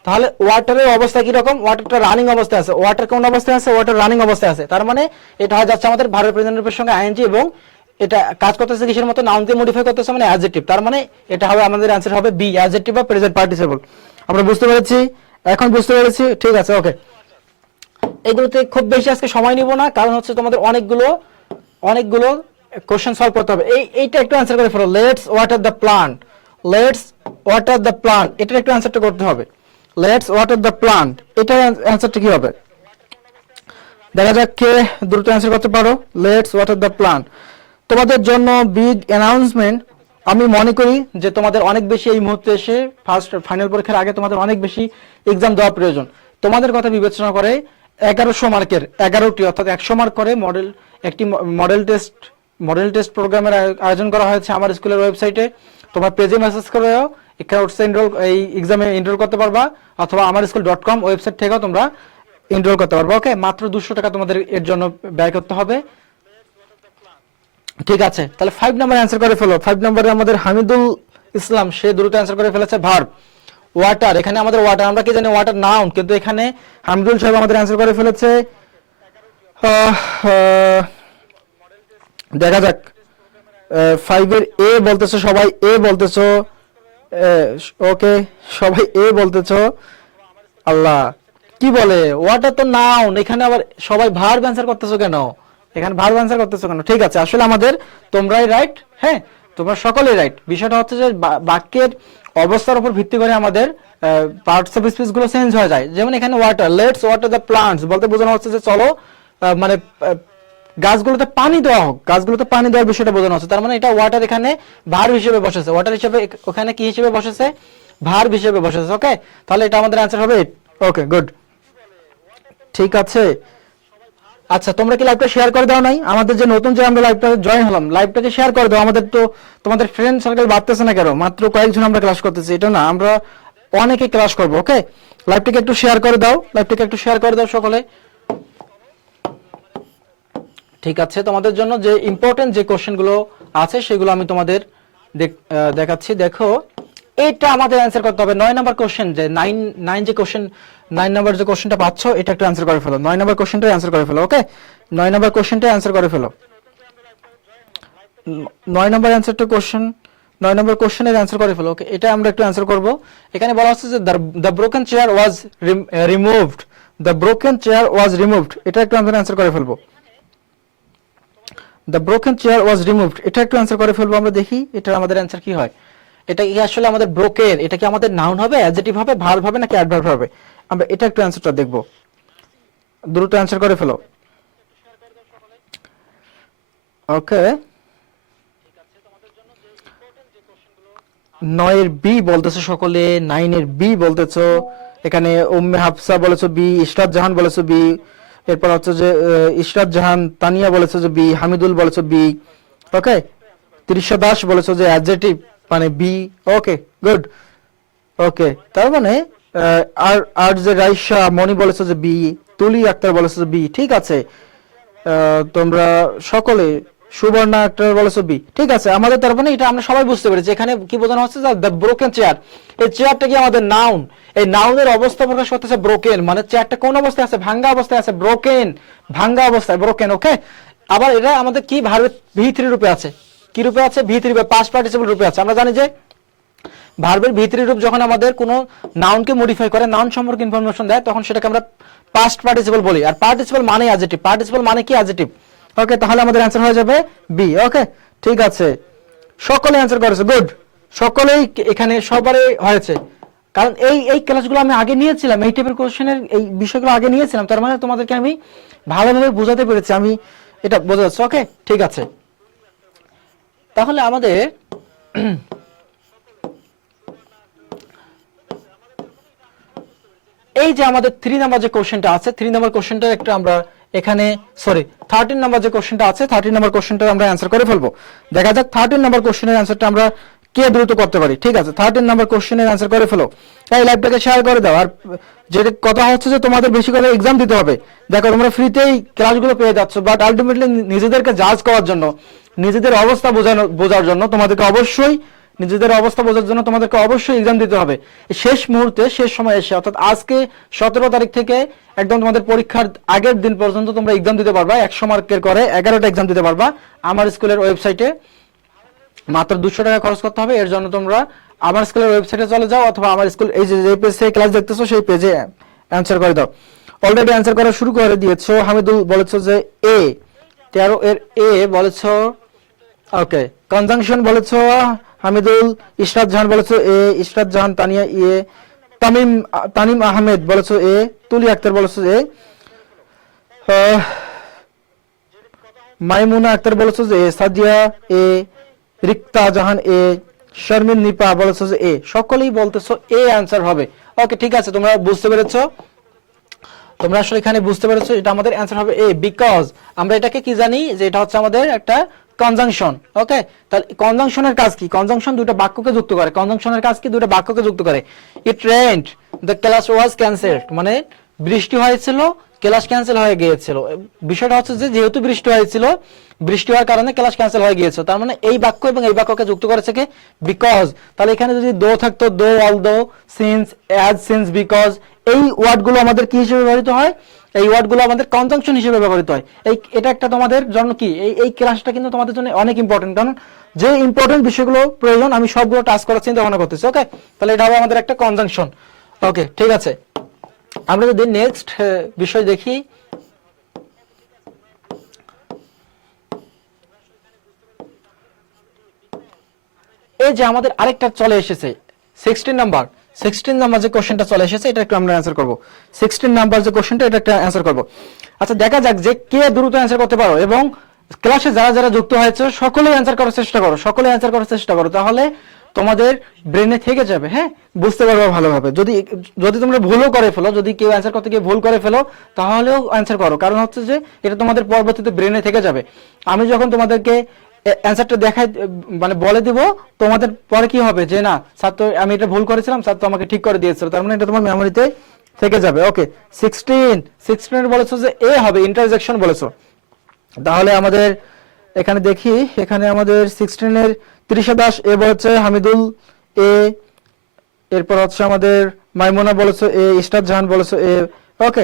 তাহলে ওয়াটারের অবস্থা কি রকম? ওয়াটারটা রানিং অবস্থায় আছে। ওয়াটার কোন অবস্থায় আছে? ওয়াটার রানিং অবস্থায় আছে। তার মানে এটা হয়ে যাচ্ছে আমাদের ভার্ব প্রেজেন্ট রূপের সঙ্গে আইএনজি এবং এটা কাজ করতেছে কিসের মতো? নাউনকে মডিফাই করতেছে মানে অ্যাডজেক্টিভ। তার মানে এটা হবে আমাদের অ্যানসার হবে বি, অ্যাডজেক্টিভ বা প্রেজেন্ট পার্টিসিপল। আমরা বুঝতে পেরেছি? এখন বুঝতে পেরেছি? ঠিক আছে, ওকে। এগুলোতে খুব বেশি আজকে সময় নিব না, কারণ হচ্ছে তোমাদের অনেকগুলো কোশ্চেন সলভ করতে হবে। এইটা একটু অ্যান্সার করে ফেলো। Let's water the plant, let's water the plant, এটার একটু অ্যান্সারটা করতে হবে। লেটস ওয়াটার দ্য প্লান্ট, এটার অ্যান্সারটা কি হবে? দেখা যাক কে দ্রুত অ্যান্সার করতে পারো। Let's water the plant. তোমাদের জন্য বিগ অ্যানাউন্সমেন্ট। আমি মনে করি যে তোমাদের অনেক বেশি এই মুহূর্তে এসে ফার্স্ট ফাইনাল পরীক্ষার আগে তোমাদের অনেক বেশি এক্সাম দেওয়া প্রয়োজন। তোমাদের কথা বিবেচনা করে 1100 মার্কের 11টি অর্থাৎ 100 মার্ক করে একটি মডেল টেস্ট প্রোগ্রামের আয়োজন করা হয়েছে আমার স্কুলের ওয়েবসাইটে। তোমার পেজে মেসেজ করেও এই এক্সামে এনরোল করতে পারবা, অথবা amarschool.com ওয়েবসাইট থেকেও তোমরা এনরোল করতে পারবা। ওকে, মাত্র 200 টাকা তোমাদের এর জন্য ব্যয় করতে হবে। ঠিক আছে, তাহলে 5 নম্বর অ্যান্সার করে ফেলো। 5 নম্বরে আমাদের হামিদুল ইসলাম, সে দ্রুত অ্যান্সার করে ফেলেছে ভার্ব ওয়াটার। এখানে আমাদের ওয়াটার, আমরা কি জানি ওয়াটার নাউন, কিন্তু এখানে হামিদুল সাহেব আমাদের অ্যান্সার করে ফেলেছে। দেখা যাক 5 এর এ বলতেছো, সবাই এ বলতেছো। ওকে, সবাই এ বলতেছো। আল্লাহ, কি বলে ওয়াটার তো নাউন, এখানে আবার সবাই ভার্ব অ্যান্সার করতেছো কেন? এখানে ভার্ব অ্যান্সার করতেছো কেন? ঠিক আছে, আসলে আমাদের তোমরাই রাইট, হ্যাঁ তোমরা সকলেই রাইট। বিষয়টা হচ্ছে যে বাক্যের অবস্থার উপর ভিত্তি করে আমাদের পার্টস অফ স্পিচ গুলো চেঞ্জ হয়ে যায়। যেমন এখানে water, let's water the plants বলতে বোঝানো হচ্ছে যে চলো মানে গাছগুলোতে পানি দেওয়া হোক, গাছগুলোতে পানি দেওয়ার বিষয়টা বোঝানো হচ্ছে। তার মানে এটা ওয়াটার এখানে ভার্ব হিসেবে বসেছে, ওয়াটার হিসেবে ওখানে কি হিসেবে বসেছে? ভার্ব হিসেবে বসেছে। ওকে, তাহলে এটা আমাদের অ্যান্সার হবে। ওকে, গুড, ঠিক আছে। আচ্ছা, তোমরা কি লাইভটা শেয়ার করে দাও নাই? আমাদের যে নতুন যে আমরা লাইভটা জয়েন হলাম, লাইভটাকে শেয়ার করে দাও। আমাদের তো তোমাদের ফ্রেন্ড সার্কেল বাড়তেছে না কেন? মাত্র কয়েকজন আমরা ক্লাস করতেছি, এটা না, আমরা অনেকে ক্লাস করব। ওকে, লাইভটাকে একটু শেয়ার করে দাও, লাইভটাকে একটু শেয়ার করে দাও সকলে। ঠিক আছে, তোমাদের জন্য যে ইম্পর্টেন্ট যে কোশ্চেনগুলো আছে সেগুলো আমি তোমাদের দেখাচ্ছি। দেখো এটা আমাদের অ্যান্সার করতে হবে 9 নাম্বার কোশ্চেন, যে 9 নাম্বার যে কোশ্চেনটা পাচ্ছ এটা একটু অ্যান্সার করে ফেলো। 9 নাম্বার কোশ্চেনটা অ্যান্সার করে ফেলো। ওকে, 9 নাম্বার কোশ্চেনটা অ্যান্সার করে ফেলো। 9 নাম্বার অ্যান্সারটা কোশ্চেন, 9 নাম্বার কোশ্চেনের অ্যান্সার করে ফেলো। ওকে, এটা আমরা একটু অ্যান্সার করব। এখানে বলা হচ্ছে যে the broken chair was removed, the broken chair was removed, এটা একটু আমরা অ্যান্সার করে ফেলবো। The broken chair was removed, এটা একটু অ্যান্সার করে ফেলবো। আমরা দেখি এটা আমাদের অ্যান্সার কি হয়। এটা কি আসলে আমাদের ব্রোকেন, এটা কি আমাদের নাউন হবে, অ্যাডজেক্টিভ হবে, ভার্ব হবে নাকি অ্যাডভার্ব হবে? আমরা এটা একটু অ্যান্সারটা দেখব। দ্রুত অ্যান্সার করে ফেলো। ওকে, 9 এর বি বলতেছো সকলে, 9 এর বি বলতেছো। এখানে উম্মে হাফসা বলেছো বি, ইশরাত জাহান বলেছো বি, এরপর হচ্ছে যে ইশরাত জাহান তানিয়া বলেছো যে বি, হামিদুল বলেছো বি। ওকে, তৃষা দাস বলেছো যে অ্যাডজেক্টিভ মানে বি। ওকে, গুড। ওকে, তার মানে আর যে রাইসা মনি বলেছো যে বি, তুলি আক্তার বলেছো যে বি। ঠিক আছে, তোমরা সকলে সুবর্ণা আক্তার বলেছো বি। ঠিক আছে, আমাদের তার মানে এটা আমরা সবাই বুঝতে পেরেছি এখানে কি বোঝানো হচ্ছে যে দ্য ব্রোকেন চেয়ার। এই চেয়ারটা কি আমাদের নাউন, এই নাউনের অবস্থা প্রকাশ করতেছে ব্রোকেন, মানে চেয়ারটা কোন অবস্থায় আছে, ভাঙ্গা অবস্থায় আছে, ব্রোকেন, ভাঙ্গা অবস্থায়, ব্রোকেন। ওকে, আবার এটা আমাদের কি ভার্বের V3 রূপে আছে, কি রূপে আছে, V3 রূপে, পাস্ট পার্টিসিপল রূপে আছে। আমরা জানি যে ভার্বের V3 রূপ যখন আমাদের কোনো নাউনকে মডিফাই করে, নাউন সম্পর্কে ইনফরমেশন দেয়, তখন সেটাকে আমরা পাস্ট পার্টিসিপল বলি। আর পার্টিসিপল মানে অ্যাডজেক্টিভ, পার্টিসিপল মানে কি অ্যাডজেক্টিভ। ওকে, তাহলে আমাদের অ্যান্সার হয়ে যাবে বি। ওকে, ঠিক আছে, সকলে অ্যান্সার করেছে, গুড, সকলেই এখানে সবারই হয়েছে। কারণ এই এই ক্লাসগুলো আমি আগে নিয়েছিলাম, এই টাইপের কোশ্চেনের এই বিষয়গুলো আগে নিয়েছিলাম, তার মানে তোমাদেরকে আমি ভালোভাবে বোঝাতে পেরেছি, আমি এটা বোঝা যাচ্ছে। ওকে, ঠিক আছে, তাহলে আমাদের এই যে আমাদের 3 নাম্বার যে কোশ্চেনটা আছে, 3 নাম্বার কোশ্চেনটা একটা আমরা এখানে, সরি 13 নাম্বার যে কোশ্চেনটা আছে, 13 নাম্বার কোশ্চেনটা আমরা অ্যান্সার করে ফেলবো। দেখা যাক 13 নাম্বার কোশ্চেনের অ্যান্সারটা আমরা কে দ্রুত করতে পারি। ঠিক আছে, 13 নাম্বার কোশ্চেনের অ্যান্সার করে ফেলো, এই লাইভটাকে শেয়ার করে দাও। আর যেটা কথা হচ্ছে যে তোমাদের বেশি করে এক্সাম দিতে হবে। দেখো তোমরা ফ্রিতেই ক্লাসগুলো পেয়ে যাচ্ছ, বাট আলটিমেটলি নিজেদেরকে জাজ করার জন্য, নিজেদের অবস্থা বোঝার জন্য তোমাদেরকে অবশ্যই, নিজেদের অবস্থা বোঝার জন্য তোমাদেরকে অবশ্যই এক্সাম দিতে হবে। শেষ মুহূর্তে, শেষ সময় এসে, অর্থাৎ আজকে 17 তারিখ থেকে একদম তোমাদের পরীক্ষার আগের দিন পর্যন্ত তোমরা এক্সাম দিতে পারবা, 100 মার্কের করে 11টা এক্সাম দিতে পারবা আমার স্কুলের ওয়েবসাইটে। মাত্র 200 টাকা খরচ করতে হবে। এর জন্য তোমরা আমার স্কুলের ওয়েবসাইটে চলে যাও, অথবা আমার স্কুল এই যে পেজ থেকে ক্লাস দেখতেছো সেই পেজে অ্যান্সার করে দাও। অলরেডি অ্যান্সার করা শুরু করে দিয়েছো। হামিদুল বলেছো যে এ, 13 এর এ বলেছো। ওকে, কনজাংশন বলেছো হামিদুল। ইশরাত জাহান বলেছো এ, ইশরাত জাহান তানিয়া এ, তানিম আহমেদ বলেছো এ, তুলি আক্তার বলেছো এ, মাইমুনা আক্তার বলেছো যে এ, সাদিয়া এ, রিক্তা জাহান এ, শারমিন নিপা বলেছো যে এ, সকলেই বলতেছো এ অ্যান্সার হবে। ওকে, ঠিক আছে, তোমরা বুঝতে পেরেছো, তোমরা আসলে এখানে বুঝতে পেরেছো এটা আমাদের অ্যান্সার হবে এ, বিকজ আমরা এটাকে কি জানি যে এটা হচ্ছে আমাদের একটা কনজাংশন। ওকে, তাহলে কনজাংশনের কাজ কি, কনজাংশন দুটো বাক্যকে যুক্ত করে, কনজাংশনের কাজ কি, দুটো বাক্যকে যুক্ত করে। It rained, the class was cancelled, মানে বৃষ্টি হয়েছিল, ক্লাস ক্যান্সেল হয়ে গিয়েছিল। বিষয়টা হচ্ছে যে যেহেতু বৃষ্টি হয়েছিল, বৃষ্টি হওয়ার কারণে ক্লাস ক্যান্সেল হয়ে গিয়েছে, তার মানে এই বাক্য এবং এই বাক্যকে যুক্ত করেছে কি, বিকজ। তাহলে এখানে যদি দো থাকতো, দো, although, since, as, since, because, এই ওয়ার্ডগুলো আমাদের কি হিসেবে ব্যবহৃত হয়, এই ওয়ার্ডগুলো আমাদের কনজাংশন হিসেবে ব্যবহৃত হয়। এটা একটা তোমাদের জন্য কি, এই ক্লাসটা কিন্তু তোমাদের জন্য অনেক ইম্পর্টেন্ট, কারণ যে ইম্পর্টেন্ট বিষয়গুলো প্রয়োজন আমি সবগুলো টাচ করার চিন্তা ভাবনা করতেছি। ওকে, তাহলে এটা হবে আমাদের একটা কনজাংশন। ওকে, ঠিক আছে, আমরা যদি নেক্সট বিষয় দেখি, এই যে আমাদের আরেকটা চলে এসেছে 16 নাম্বার, 16 নাম্বার যে কোশ্চেনটা চলে এসেছে এটা একটু আমরা অ্যানসার করব। 16 নাম্বার যে কোশ্চেনটা এটা একটা অ্যানসার করব। আচ্ছা, দেখা যাক যে কে দ্রুত অ্যানসার করতে পারো, এবং ক্লাসে যারা যারা যুক্ত হয়েছে সকলে অ্যানসার করার চেষ্টা করো, সকলে অ্যানসার করার চেষ্টা করো, তাহলে তোমাদের ব্রেনে থেকে যাবে। হ্যাঁ, বুঝতে পারবে ভালোভাবে। যদি যদি তোমরা ভুলও করে ফেলো, যদি কেউ অ্যানসার করতে গিয়ে ভুল করে ফেলো, তাহলেও অ্যানসার করো, কারণ হচ্ছে যে এটা তোমাদের পরবর্তীতে ব্রেনে থেকে যাবে। আমি যখন তোমাদেরকে অ্যানসারটা দেখাই, মানে বলে দিব, তোমাদের পরে কি হবে যে না স্যার তো আমি এটা ভুল করেছিলাম, স্যার তো আমাকে ঠিক করে দিয়েছিল, তার মানে এটা তোমার মেমোরিতে থেকে যাবে। ওকে, 16 বলেছো যে এ হবে, ইন্টারজেকশন বলেছো। তাহলে আমাদের এখানে দেখি, এখানে আমাদের 16 এর তৃষা দাস এ বলেছে, হামিদুল এ, এরপর হচ্ছে আমাদের মাইমুনা বলেছো এ, ইশরাত জাহান বলেছো এ। ওকে,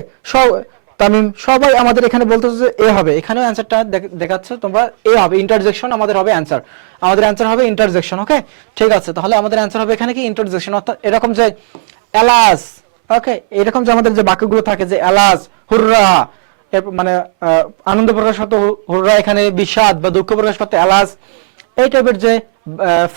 তামিম, সবাই আমাদের এখানে বলতেছে যে এ হবে। এখানেও অ্যানসারটা দেখাচ্ছে তোমরা এ হবে, ইন্টারজেকশন আমাদের হবে অ্যানসার, আমাদের অ্যানসার হবে ইন্টারজেকশন। ওকে, ঠিক আছে, তাহলে আমাদের অ্যানসার হবে এখানে কি, ইন্টারজেকশন। অর্থাৎ এরকম যে এলাস, ওকে, এরকম যে আমাদের যে বাক্যগুলো থাকে যে এলাস, হুররা, মানে আনন্দ প্রকাশ করতে হুররা, এখানে বিষাদ বা দুঃখ প্রকাশ করতে এলাস, এই টাইপের যে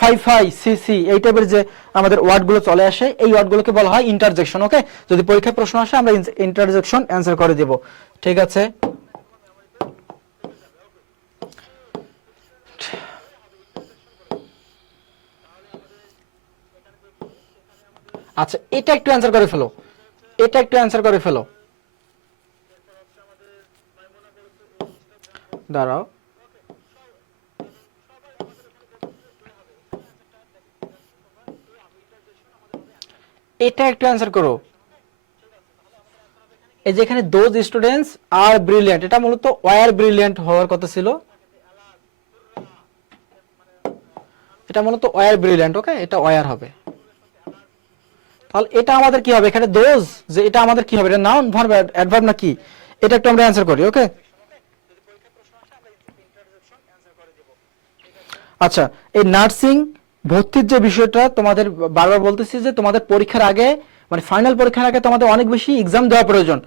ফাই ফাই, সি সি, এই টাইপের যে আমাদের ওয়ার্ডগুলো চলে আসে, এই ওয়ার্ডগুলোকে বলা হয় ইন্টারজেকশন। ওকে, যদি পরীক্ষায় প্রশ্ন আসে আমরা ইন্টারজেকশন অ্যানসার করে দেব। ঠিক আছে, আচ্ছা, এটা একটু অ্যানসার করে ফেলো, এটা একটু অ্যানসার করে ফেলো, দাঁড়াও। এটা একটু অ্যানসার করো। এই যে এখানে দোজ স্টুডেন্টস আর ব্রিলিয়ান্ট, এটা মূলত ওয়ার ব্রিলিয়ান্ট হওয়ার কথা ছিল। এটা মূলত ওয়ার ব্রিলিয়ান্ট। ওকে, এটা ওয়ার হবে। তাহলে এটা আমাদের কি হবে এখানে দোজ, যে এটা আমাদের কি হবে, এটা নাউন ভার্ব অ্যাডভার্ব নাকি, এটা একটু আমরা অ্যানসার করি। ওকে, আচ্ছা এই নার্সিং ভর্তির যে বিষয়টা তোমাদের বারবার বলতেছি যে তোমাদের পরীক্ষার আগে মানে ফাইনাল পরীক্ষার আগে তোমাদের অনেক বেশি এক্সাম দেওয়া প্রয়োজন।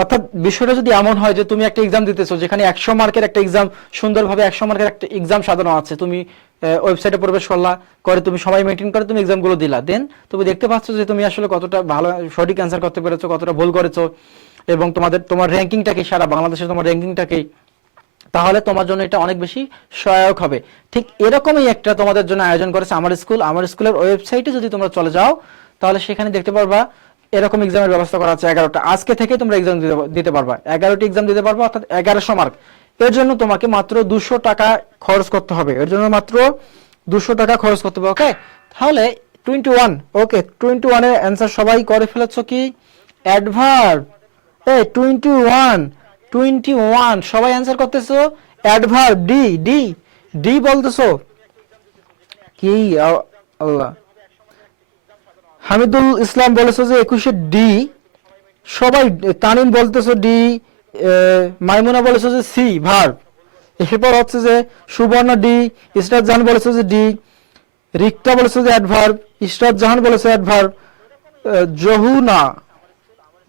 অর্থাৎ বিষয়টা যদি এমন হয় যে তুমি একটা এক্সাম দিতেছো যেখানে 100 মার্কের একটা এক্সাম, সুন্দরভাবে 100 মার্কের একটা এক্সাম সাজানো আছে, তুমি ওয়েবসাইটে প্রবেশ করলা, করে তুমি সবাই মেনটেন করে তুমি এক্সামগুলো দিলা, দেন তুমি দেখতে পাচ্ছ যে তুমি আসলে কতটা ভালো সঠিক অ্যান্সার করতে পেরেছো, কতটা ভুল করেছো, এবং তোমার র্যাঙ্কিংটাকে সারা বাংলাদেশে তোমার র্যাঙ্কিংটাকে, তাহলে তোমার জন্য এটা অনেক বেশি সহায়ক হবে। ঠিক এরকমই একটা তোমাদের জন্য আয়োজন করেছে আমার স্কুল। আমার স্কুলের ওয়েবসাইটে যদি তোমরা চলে যাও তাহলে সেখানে দেখতে পারবা এরকম এক্সামের ব্যবস্থা করা আছে 11টা। আজকে থেকে তোমরা এক্সাম দিতে পারবা, 11টি এক্সাম দিতে পারবা, অর্থাৎ 1100 মার্ক। এর জন্য তোমাকে মাত্র 200 টাকা খরচ করতে হবে, এর জন্য মাত্র 200 টাকা খরচ করতে হবে। ওকে, তাহলে 21, ওকে 21 এর অ্যান্সার সবাই করে ফেলেছো কি? অ্যাডভার্ব, এই 21 সবাই অ্যান্সার করতেছো অ্যাডভার্ব, ডি ডি ডি বলতেছো কি? আল্লাহ, হামিদুল ইসলাম বলেছো যে 21 ডি, সবাই। তানিম বলতেছো ডি, মাইমুনা বলেছো যে সি ভার্ব, এরপর হচ্ছে যে সুবর্ণ ডি, ইসরাত জাহান বলেছো যে ডি, রিক্তা বলেছো যে অ্যাডভার্ব, ইসরাত জাহান বলেছো অ্যাডভার্ব,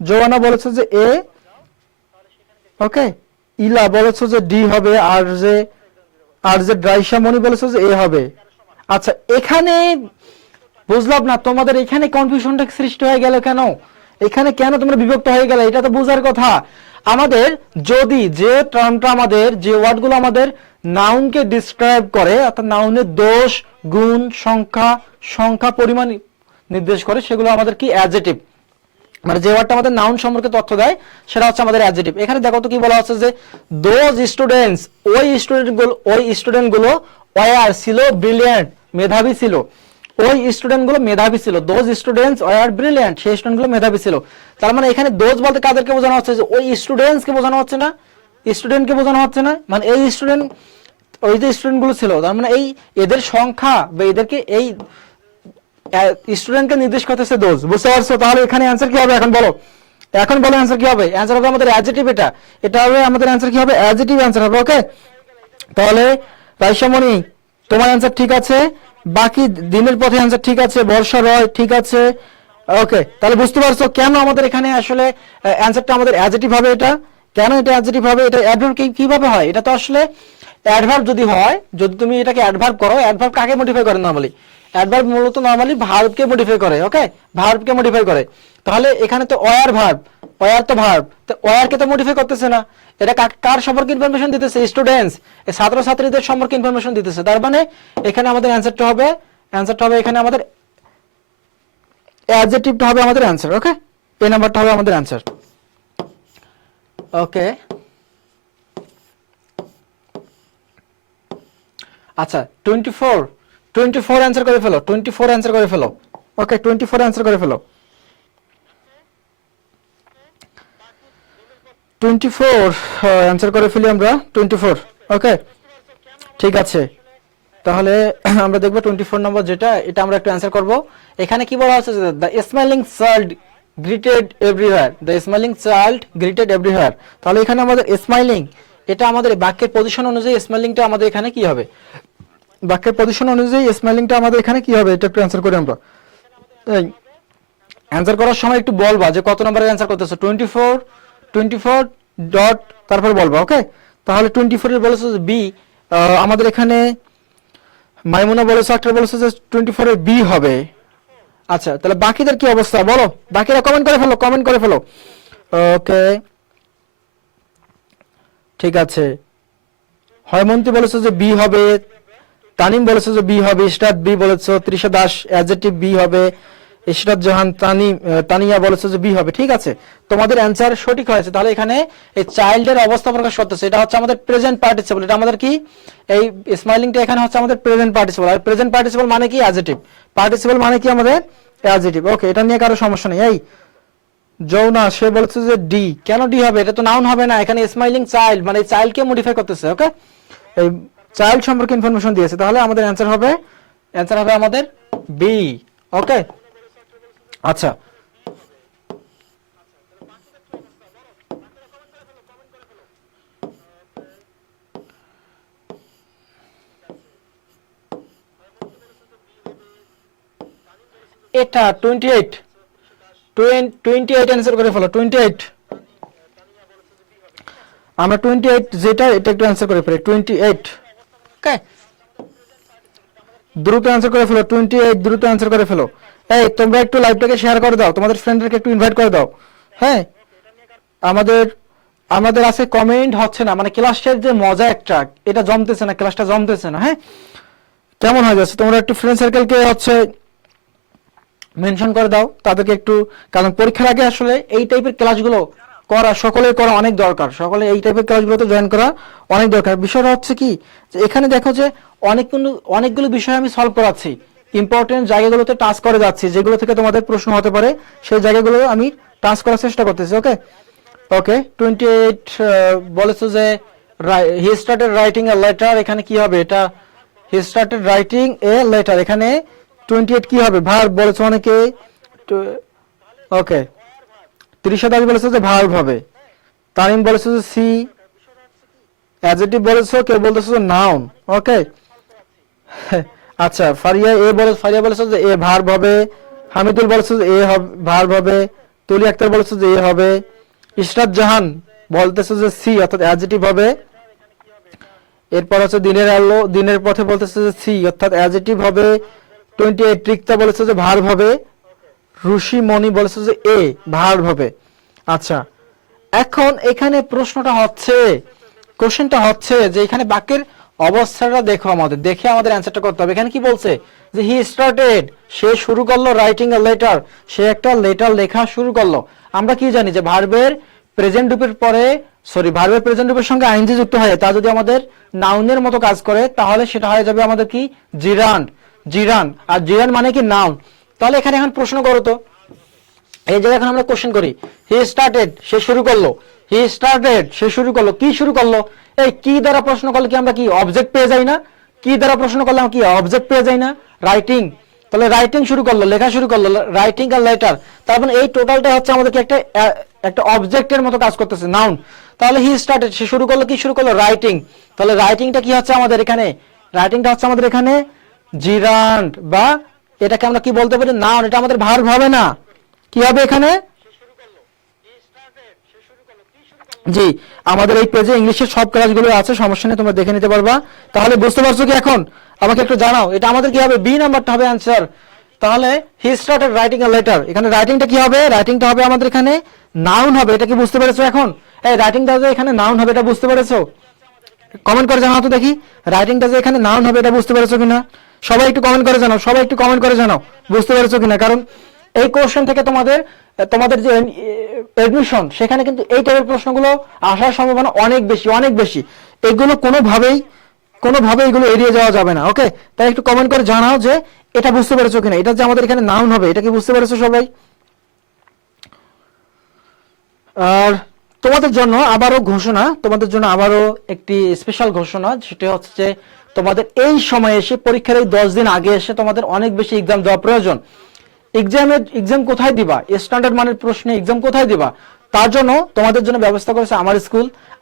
জোয়ানা বলেছো যে এ, ওকে, ইলা বলেছো যে ডি হবে, আর যে ড্রাইশা মনি বলেছো যে এ হবে। আচ্ছা এখানে বুঝলাম না তোমাদের এখানে কনফিউশনটা সৃষ্টি হয়ে গেল কেন, এখানে কেন তোমরা বিভক্ত হয়ে গেলে, এটা তো বোঝার কথা। আমাদের যদি যে টার্মটা আমাদের যে ওয়ার্ডগুলো আমাদের নাউনকে ডিসক্রাইব করে, অর্থাৎ নাউনের দোষ গুণ সংখ্যা পরিমাণ নির্দেশ করে, সেগুলো আমাদের কি অ্যাডজেক্টিভ, মানে যে ওয়ার্ডটা আমাদের নাউন সম্পর্কে তথ্য দেয় সেটা হচ্ছে আমাদের অ্যাডজেক্টিভ। এখানে দেখো তো কি বলা হচ্ছে যে দোজ স্টুডেন্টস, ওই স্টুডেন্টগুলো ওয়ার ছিল ব্রিলিয়ান্ট, মেধাবী ছিল, ওই স্টুডেন্টগুলো মেধাবী ছিল, দোজ স্টুডেন্টস ওয়ার ব্রিলিয়ান্ট, সেই স্টুডেন্টগুলো মেধাবী ছিল। তার মানে এখানে দোজ বলতে কাদেরকে বোঝানো হচ্ছে, যে ওই স্টুডেন্টসকে বোঝানো হচ্ছে না, স্টুডেন্টকে বোঝানো হচ্ছে না, মানে এই স্টুডেন্ট, ওই যে স্টুডেন্টগুলো ছিল, তার মানে এই এদের সংখ্যা বা এদেরকে এই স্টুডেন্টকে নির্দেশ করতেছে দোজ, বুঝতে পারছো? তাহলে এখানে অ্যানসার কি হবে এখন বলো, অ্যানসার কি হবে? অ্যানসার হবে আমাদের অ্যাডজেক্টিভ, এটা হবে আমাদের অ্যানসার কি হবে? অ্যাডজেক্টিভ অ্যানসার হবে। ওকে, তাহলে রাইসামণি তোমার অ্যানসার ঠিক আছে, বাকি দিনের পথে অ্যানসার ঠিক আছে, বর্ষা রয় ঠিক আছে। ওকে, তাহলে বুঝতে পারছো কেন আমাদের এখানে আসলে অ্যানসারটা আমাদের অ্যাডজেক্টিভ হবে। এটা কেন এটা অ্যাডজেক্টিভ হবে? এটা অ্যাডভার্ব কিভাবে হয়? এটা তো আসলে অ্যাডভার্ব যদি হয়, যদি তুমি এটাকে অ্যাডভার্ব করো, অ্যাডভার্ব কাকে মডিফাই করে নরমালি? অ্যাডভার্ব মূলত নরমালি ভার্বকে মডিফাই করে। ওকে, ভার্বকে মডিফাই করে। তাহলে এখানে তো ওয়ার ভার্ব, ওয়ার তো ভার্ব, তো ওয়ারকে তো মডিফাই করতেছে না, এটা কার সম্পর্কে ইনফরমেশন দিতেছে? স্টুডেন্টস, এই ছাত্রছাত্রীদের সম্পর্কে ইনফরমেশন দিতেছে। তার মানে এখানে আমাদের অ্যানসারটা হবে এখানে আমাদের অ্যাডজেক্টিভটা হবে আমাদের অ্যানসার। ওকে, এই নাম্বারটা হবে আমাদের অ্যানসার। ওকে, আচ্ছা 24 অ্যানসার করে ফেলো, 24 অ্যানসার করে ফেলো। ওকে, 24 অ্যানসার করে ফেলো। 24 অ্যানসার করে ফেলি আমরা 24। ওকে, ঠিক আছে, তাহলে আমরা দেখবো 24 নম্বর যেটা, এটা আমরা একটু অ্যানসার করব। এখানে কি বলা হচ্ছে? The smiling child greeted everywhere, the smiling child greeted everywhere. তাহলে এখানে আমাদের স্মাইলিং, এটা আমাদের বাক্যের পজিশন অনুযায়ী স্মাইলিংটা আমাদের এখানে কি হবে? বাক্যের পজিশন অনুযায়ী স্মাইলিংটা আমাদের এখানে কি হবে? এটা একটু অ্যানসার করি আমরা। অ্যানসার করার সময় একটু বলবা যে কত নম্বরের অ্যানসার করতেছো। 24 ডট তারপর বলবা। ওকে, তাহলে 24 এর বলেছো যে বি, আমাদের এখানে মাইমুনা বলেছো, একটা বলেছো যে 24 এর বি হবে। আচ্ছা, তাহলে বাকিদের কি অবস্থা বলো, বাকিরা কমেন্ট করে ফেলো। ওকে, ঠিক আছে, হয়মন্তী বলেছো যে বি হবে, তানিম বলেছো যে বি হবে, ইশরাত বি বলেছো, তৃষা দাস অ্যাডজেক্টিভ বি হবে, ইশরাত জাহান তানিয়া বলেছো যে বি হবে। ঠিক আছে, তোমাদের অ্যানসার সঠিক হয়েছে। তাহলে এখানে এই চাইল্ডের অবস্থা প্রকাশ করতেছে, এটা হচ্ছে আমাদের প্রেজেন্ট পার্টিসিপল, এটা আমাদের কি এই স্মাইলিংটা এখানে হচ্ছে আমাদের প্রেজেন্ট পার্টিসিপল। আর প্রেজেন্ট পার্টিসিপল মানে কি? অ্যাডজেক্টিভ। পার্টিসিপল মানে কি? আমাদের অ্যাডজেক্টিভ। ওকে, এটা নিয়ে কারো সমস্যা নেই। এই যৌনা সে বলছে যে ডি, কেন ডি হবে? এটা তো নাউন হবে না, এখানে স্মাইলিং চাইল্ড মানে চাইল্ডকে মডিফাই করতেছে। ওকে, এই চাইল্ড সম্পর্কে ইনফরমেশন দিয়েছে, তাহলে আমাদের অ্যানসার হবে অ্যান্সার হবে আমাদের বি। ওকে, আচ্ছা এটা 28, 28 অ্যান্সার করে ফেলো। 28, আমরা 28 যেটা এটা একটু অ্যান্সার করে ফেলি। 28, ওকে, দ্রুত অ্যান্সার করে ফেলো। 28 দ্রুত অ্যান্সার করে ফেলো। এই তোমরা একটু লাইভটাকে শেয়ার করে দাও, তোমাদের ফ্রেন্ডদেরকে একটু ইনভাইট করে দাও। হ্যাঁ, আমাদের আমাদের আছে কমেন্ট হচ্ছে না, মানে ক্লাসের যে মজা একটা এটা জমতেছে না, ক্লাসটা জমতেছে না। হ্যাঁ, কেমন হয়ে যাচ্ছে? তোমরা একটু ফ্রেন্ড সার্কেলকে হচ্ছে মেনশন করে দাও তাদেরকে একটু, কারণ পরীক্ষার আগে আসলে এই টাইপের ক্লাসগুলো করা সকলের করা অনেক দরকার। সকলে এই টাইপের ক্লাসগুলোতে জয়েন করা অনেক দরকার। বিষয়টা হচ্ছে কি যে এখানে দেখো যে অনেকগুলো বিষয় আমি সলভ করাচ্ছি, ইম্পর্টেন্ট জায়গাগুলোতে টাচ করে যাচ্ছি, যেগুলো থেকে তোমাদের প্রশ্ন হতে পারে সেই জায়গাগুলো আমি টাচ করার চেষ্টা করতেছি। ওকে ওকে, 28 বলেছো যে he started writing a letter, এখানে কি হবে? এটা he started writing a letter, এখানে 28 কি হবে? ভার্ব বলেছো অনেকে। ওকে, তৃষা দাবি বলেছো যে ভার্ব হবে। তারিম বলেছো যে সি, অ্যাডজেক্টিভ বলেছো, কেউ বলতেছো যে নাউন। ওকে, আচ্ছা ফারিয়া বলেছো যে এ ভার্ব হবে। হামিদুল বলেছো যে এ ভার্ব হবে। তুলি আক্তার বলেছো যে এ হবে। ইশরাত জাহান বলতেছো যে সি অর্থাৎ অ্যাডজেক্টিভ হবে। এরপর হচ্ছে দিনের আলো দিনের পথে বলতেছে যে সি অর্থাৎ অ্যাডজেক্টিভ হবে। 28 রিক্তা বলেছে যে ভার্ব হবে। রুশি মনি বলেছে যে এ ভার্ব হবে। আচ্ছা, এখন এখানে প্রশ্নটা হচ্ছে, কোশ্চেনটা হচ্ছে যে এখানে বাক্যের অবস্থাটা দেখো, আমাদের দেখে আমাদের অ্যান্সারটা করতে হবে। এখানে কি বলছে যে হি স্টার্টেড, সে শুরু করলো রাইটিং এ লেটার, সে একটা লেটার লেখা শুরু করলো। আমরা কি জানি যে ভার্বের প্রেজেন্ট রূপের পরে ভার্বের প্রেজেন্ট রূপের সঙ্গে আইএনজি যুক্ত হয়, তা যদি আমাদের নাউনের মতো কাজ করে তাহলে সেটা হয়ে যাবে আমাদের কি জিরান্ড। আর জিরান্ড মানে কি নাউন। তাহলে এখানে এখন প্রশ্ন করো তো, এই জায়গায় এখন আমরা কোশ্চেন করি, হি স্টার্টেড সে শুরু করলো, হি স্টার্টেড সে শুরু করলো, কি শুরু করলো? এই কি দ্বারা প্রশ্ন করলে কি আমরা কি অবজেক্ট পেয়ে যাই না? কি দ্বারা প্রশ্ন করলে আমরা কি অবজেক্ট পেয়ে যাই না? রাইটিং। তাহলে রাইটিং শুরু করলো, লেখা শুরু করলো, রাইটিং আর লেটার, তার মানে এই টোটালটা হচ্ছে আমাদেরকে একটা অবজেক্টের মতো কাজ করতেছে, নাউন। তাহলে হি স্টার্টেড সে শুরু করলো, কি শুরু করলো? রাইটিং। তাহলে রাইটিংটা কি হচ্ছে আমাদের এখানে? রাইটিংটা হচ্ছে আমাদের এখানে জিরান্ড, বা এটাকে আমরা কি বলতে পারি? নাউন। এটা আমাদের ভার্ব হবে না, কি হবে এখানে? জি, আমাদের এই পেজে ইংলিশের সব ক্লাসগুলো আছে, সমস্যা নেই, তোমরা দেখে নিতে পারবা। তাহলে বুঝতে পারছো কি এখন? আমাকে একটু জানাও, এটা আমাদের কি হবে? বি নাম্বারটা হবে অ্যানসার। তাহলে he started writing a letter, এখানে রাইটিংটা কি হবে? রাইটিংটা হবে আমাদের এখানে নাউন হবে। এটা কি বুঝতে পেরেছো এখন? এই রাইটিংটা যে এখানে নাউন হবে এটা বুঝতে পেরেছো? কমেন্ট করে জানাও তো দেখি, রাইটিংটা যে এখানে নাউন হবে এটা বুঝতে পেরেছো কিনা? সবাই একটু কমেন্ট করে জানাও, সবাই একটু কমেন্ট করে জানাও বুঝতে পেরেছো কিনা। কারণ এই কোশ্চেন থেকে তোমাদের যে এডমিশন, সেখানে কিন্তু এই টাইপের প্রশ্নগুলো আসার সম্ভাবনা অনেক বেশি। এগুলো কোনোভাবেই এগুলো এড়িয়ে যাওয়া যাবে না। ওকে, তাই একটু কমেন্ট করে জানাও যে এটা বুঝতে পেরেছো কিনা, এটা যে আমাদের এখানে নাউন হবে এটা কি বুঝতে পেরেছো সবাই? আর তোমাদের জন্য আবারও একটি স্পেশাল ঘোষণা, সেটা হচ্ছে যে তোমাদের এই সময় এসে, পরীক্ষার এই 10 দিন আগে এসে তোমাদের অনেক বেশি এক্সাম দেওয়া প্রয়োজন। এক্সাম কোথায় দিবা? স্ট্যান্ডার্ড মানের প্রশ্নে এক্সাম কোথায় দিবা? তার জন্য তোমাদের জন্য ব্যবস্থা করেছে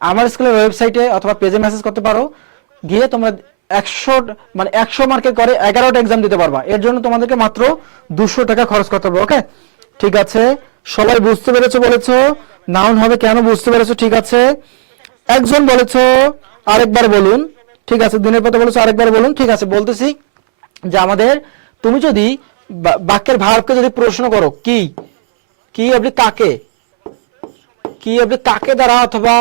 আমার স্কুলের ওয়েবসাইটে অথবা পেজে মেসেজ করতে পারো, গিয়ে তোমরা 100 মার্কের করে 11টা এক্সাম দিতে পারবা। এর জন্য তোমাদেরকে মাত্র 200 টাকা খরচ করতে হবে। ওকে, ঠিক আছে, সবাই বুঝতে বলেছো নাউন হবে কেন বুঝতে পেরেছো? ঠিক আছে, একজন বলেছো, আরেকবার বলুন। ঠিক আছে, দিনের পথে বলেছো, আরেকবার বলুন। ঠিক আছে, বলতেছি যে তুমি যদি বাক্যের ভার্বকে যদি প্রশ্ন করো কি আপনি কাকে দ্বারা, অথবা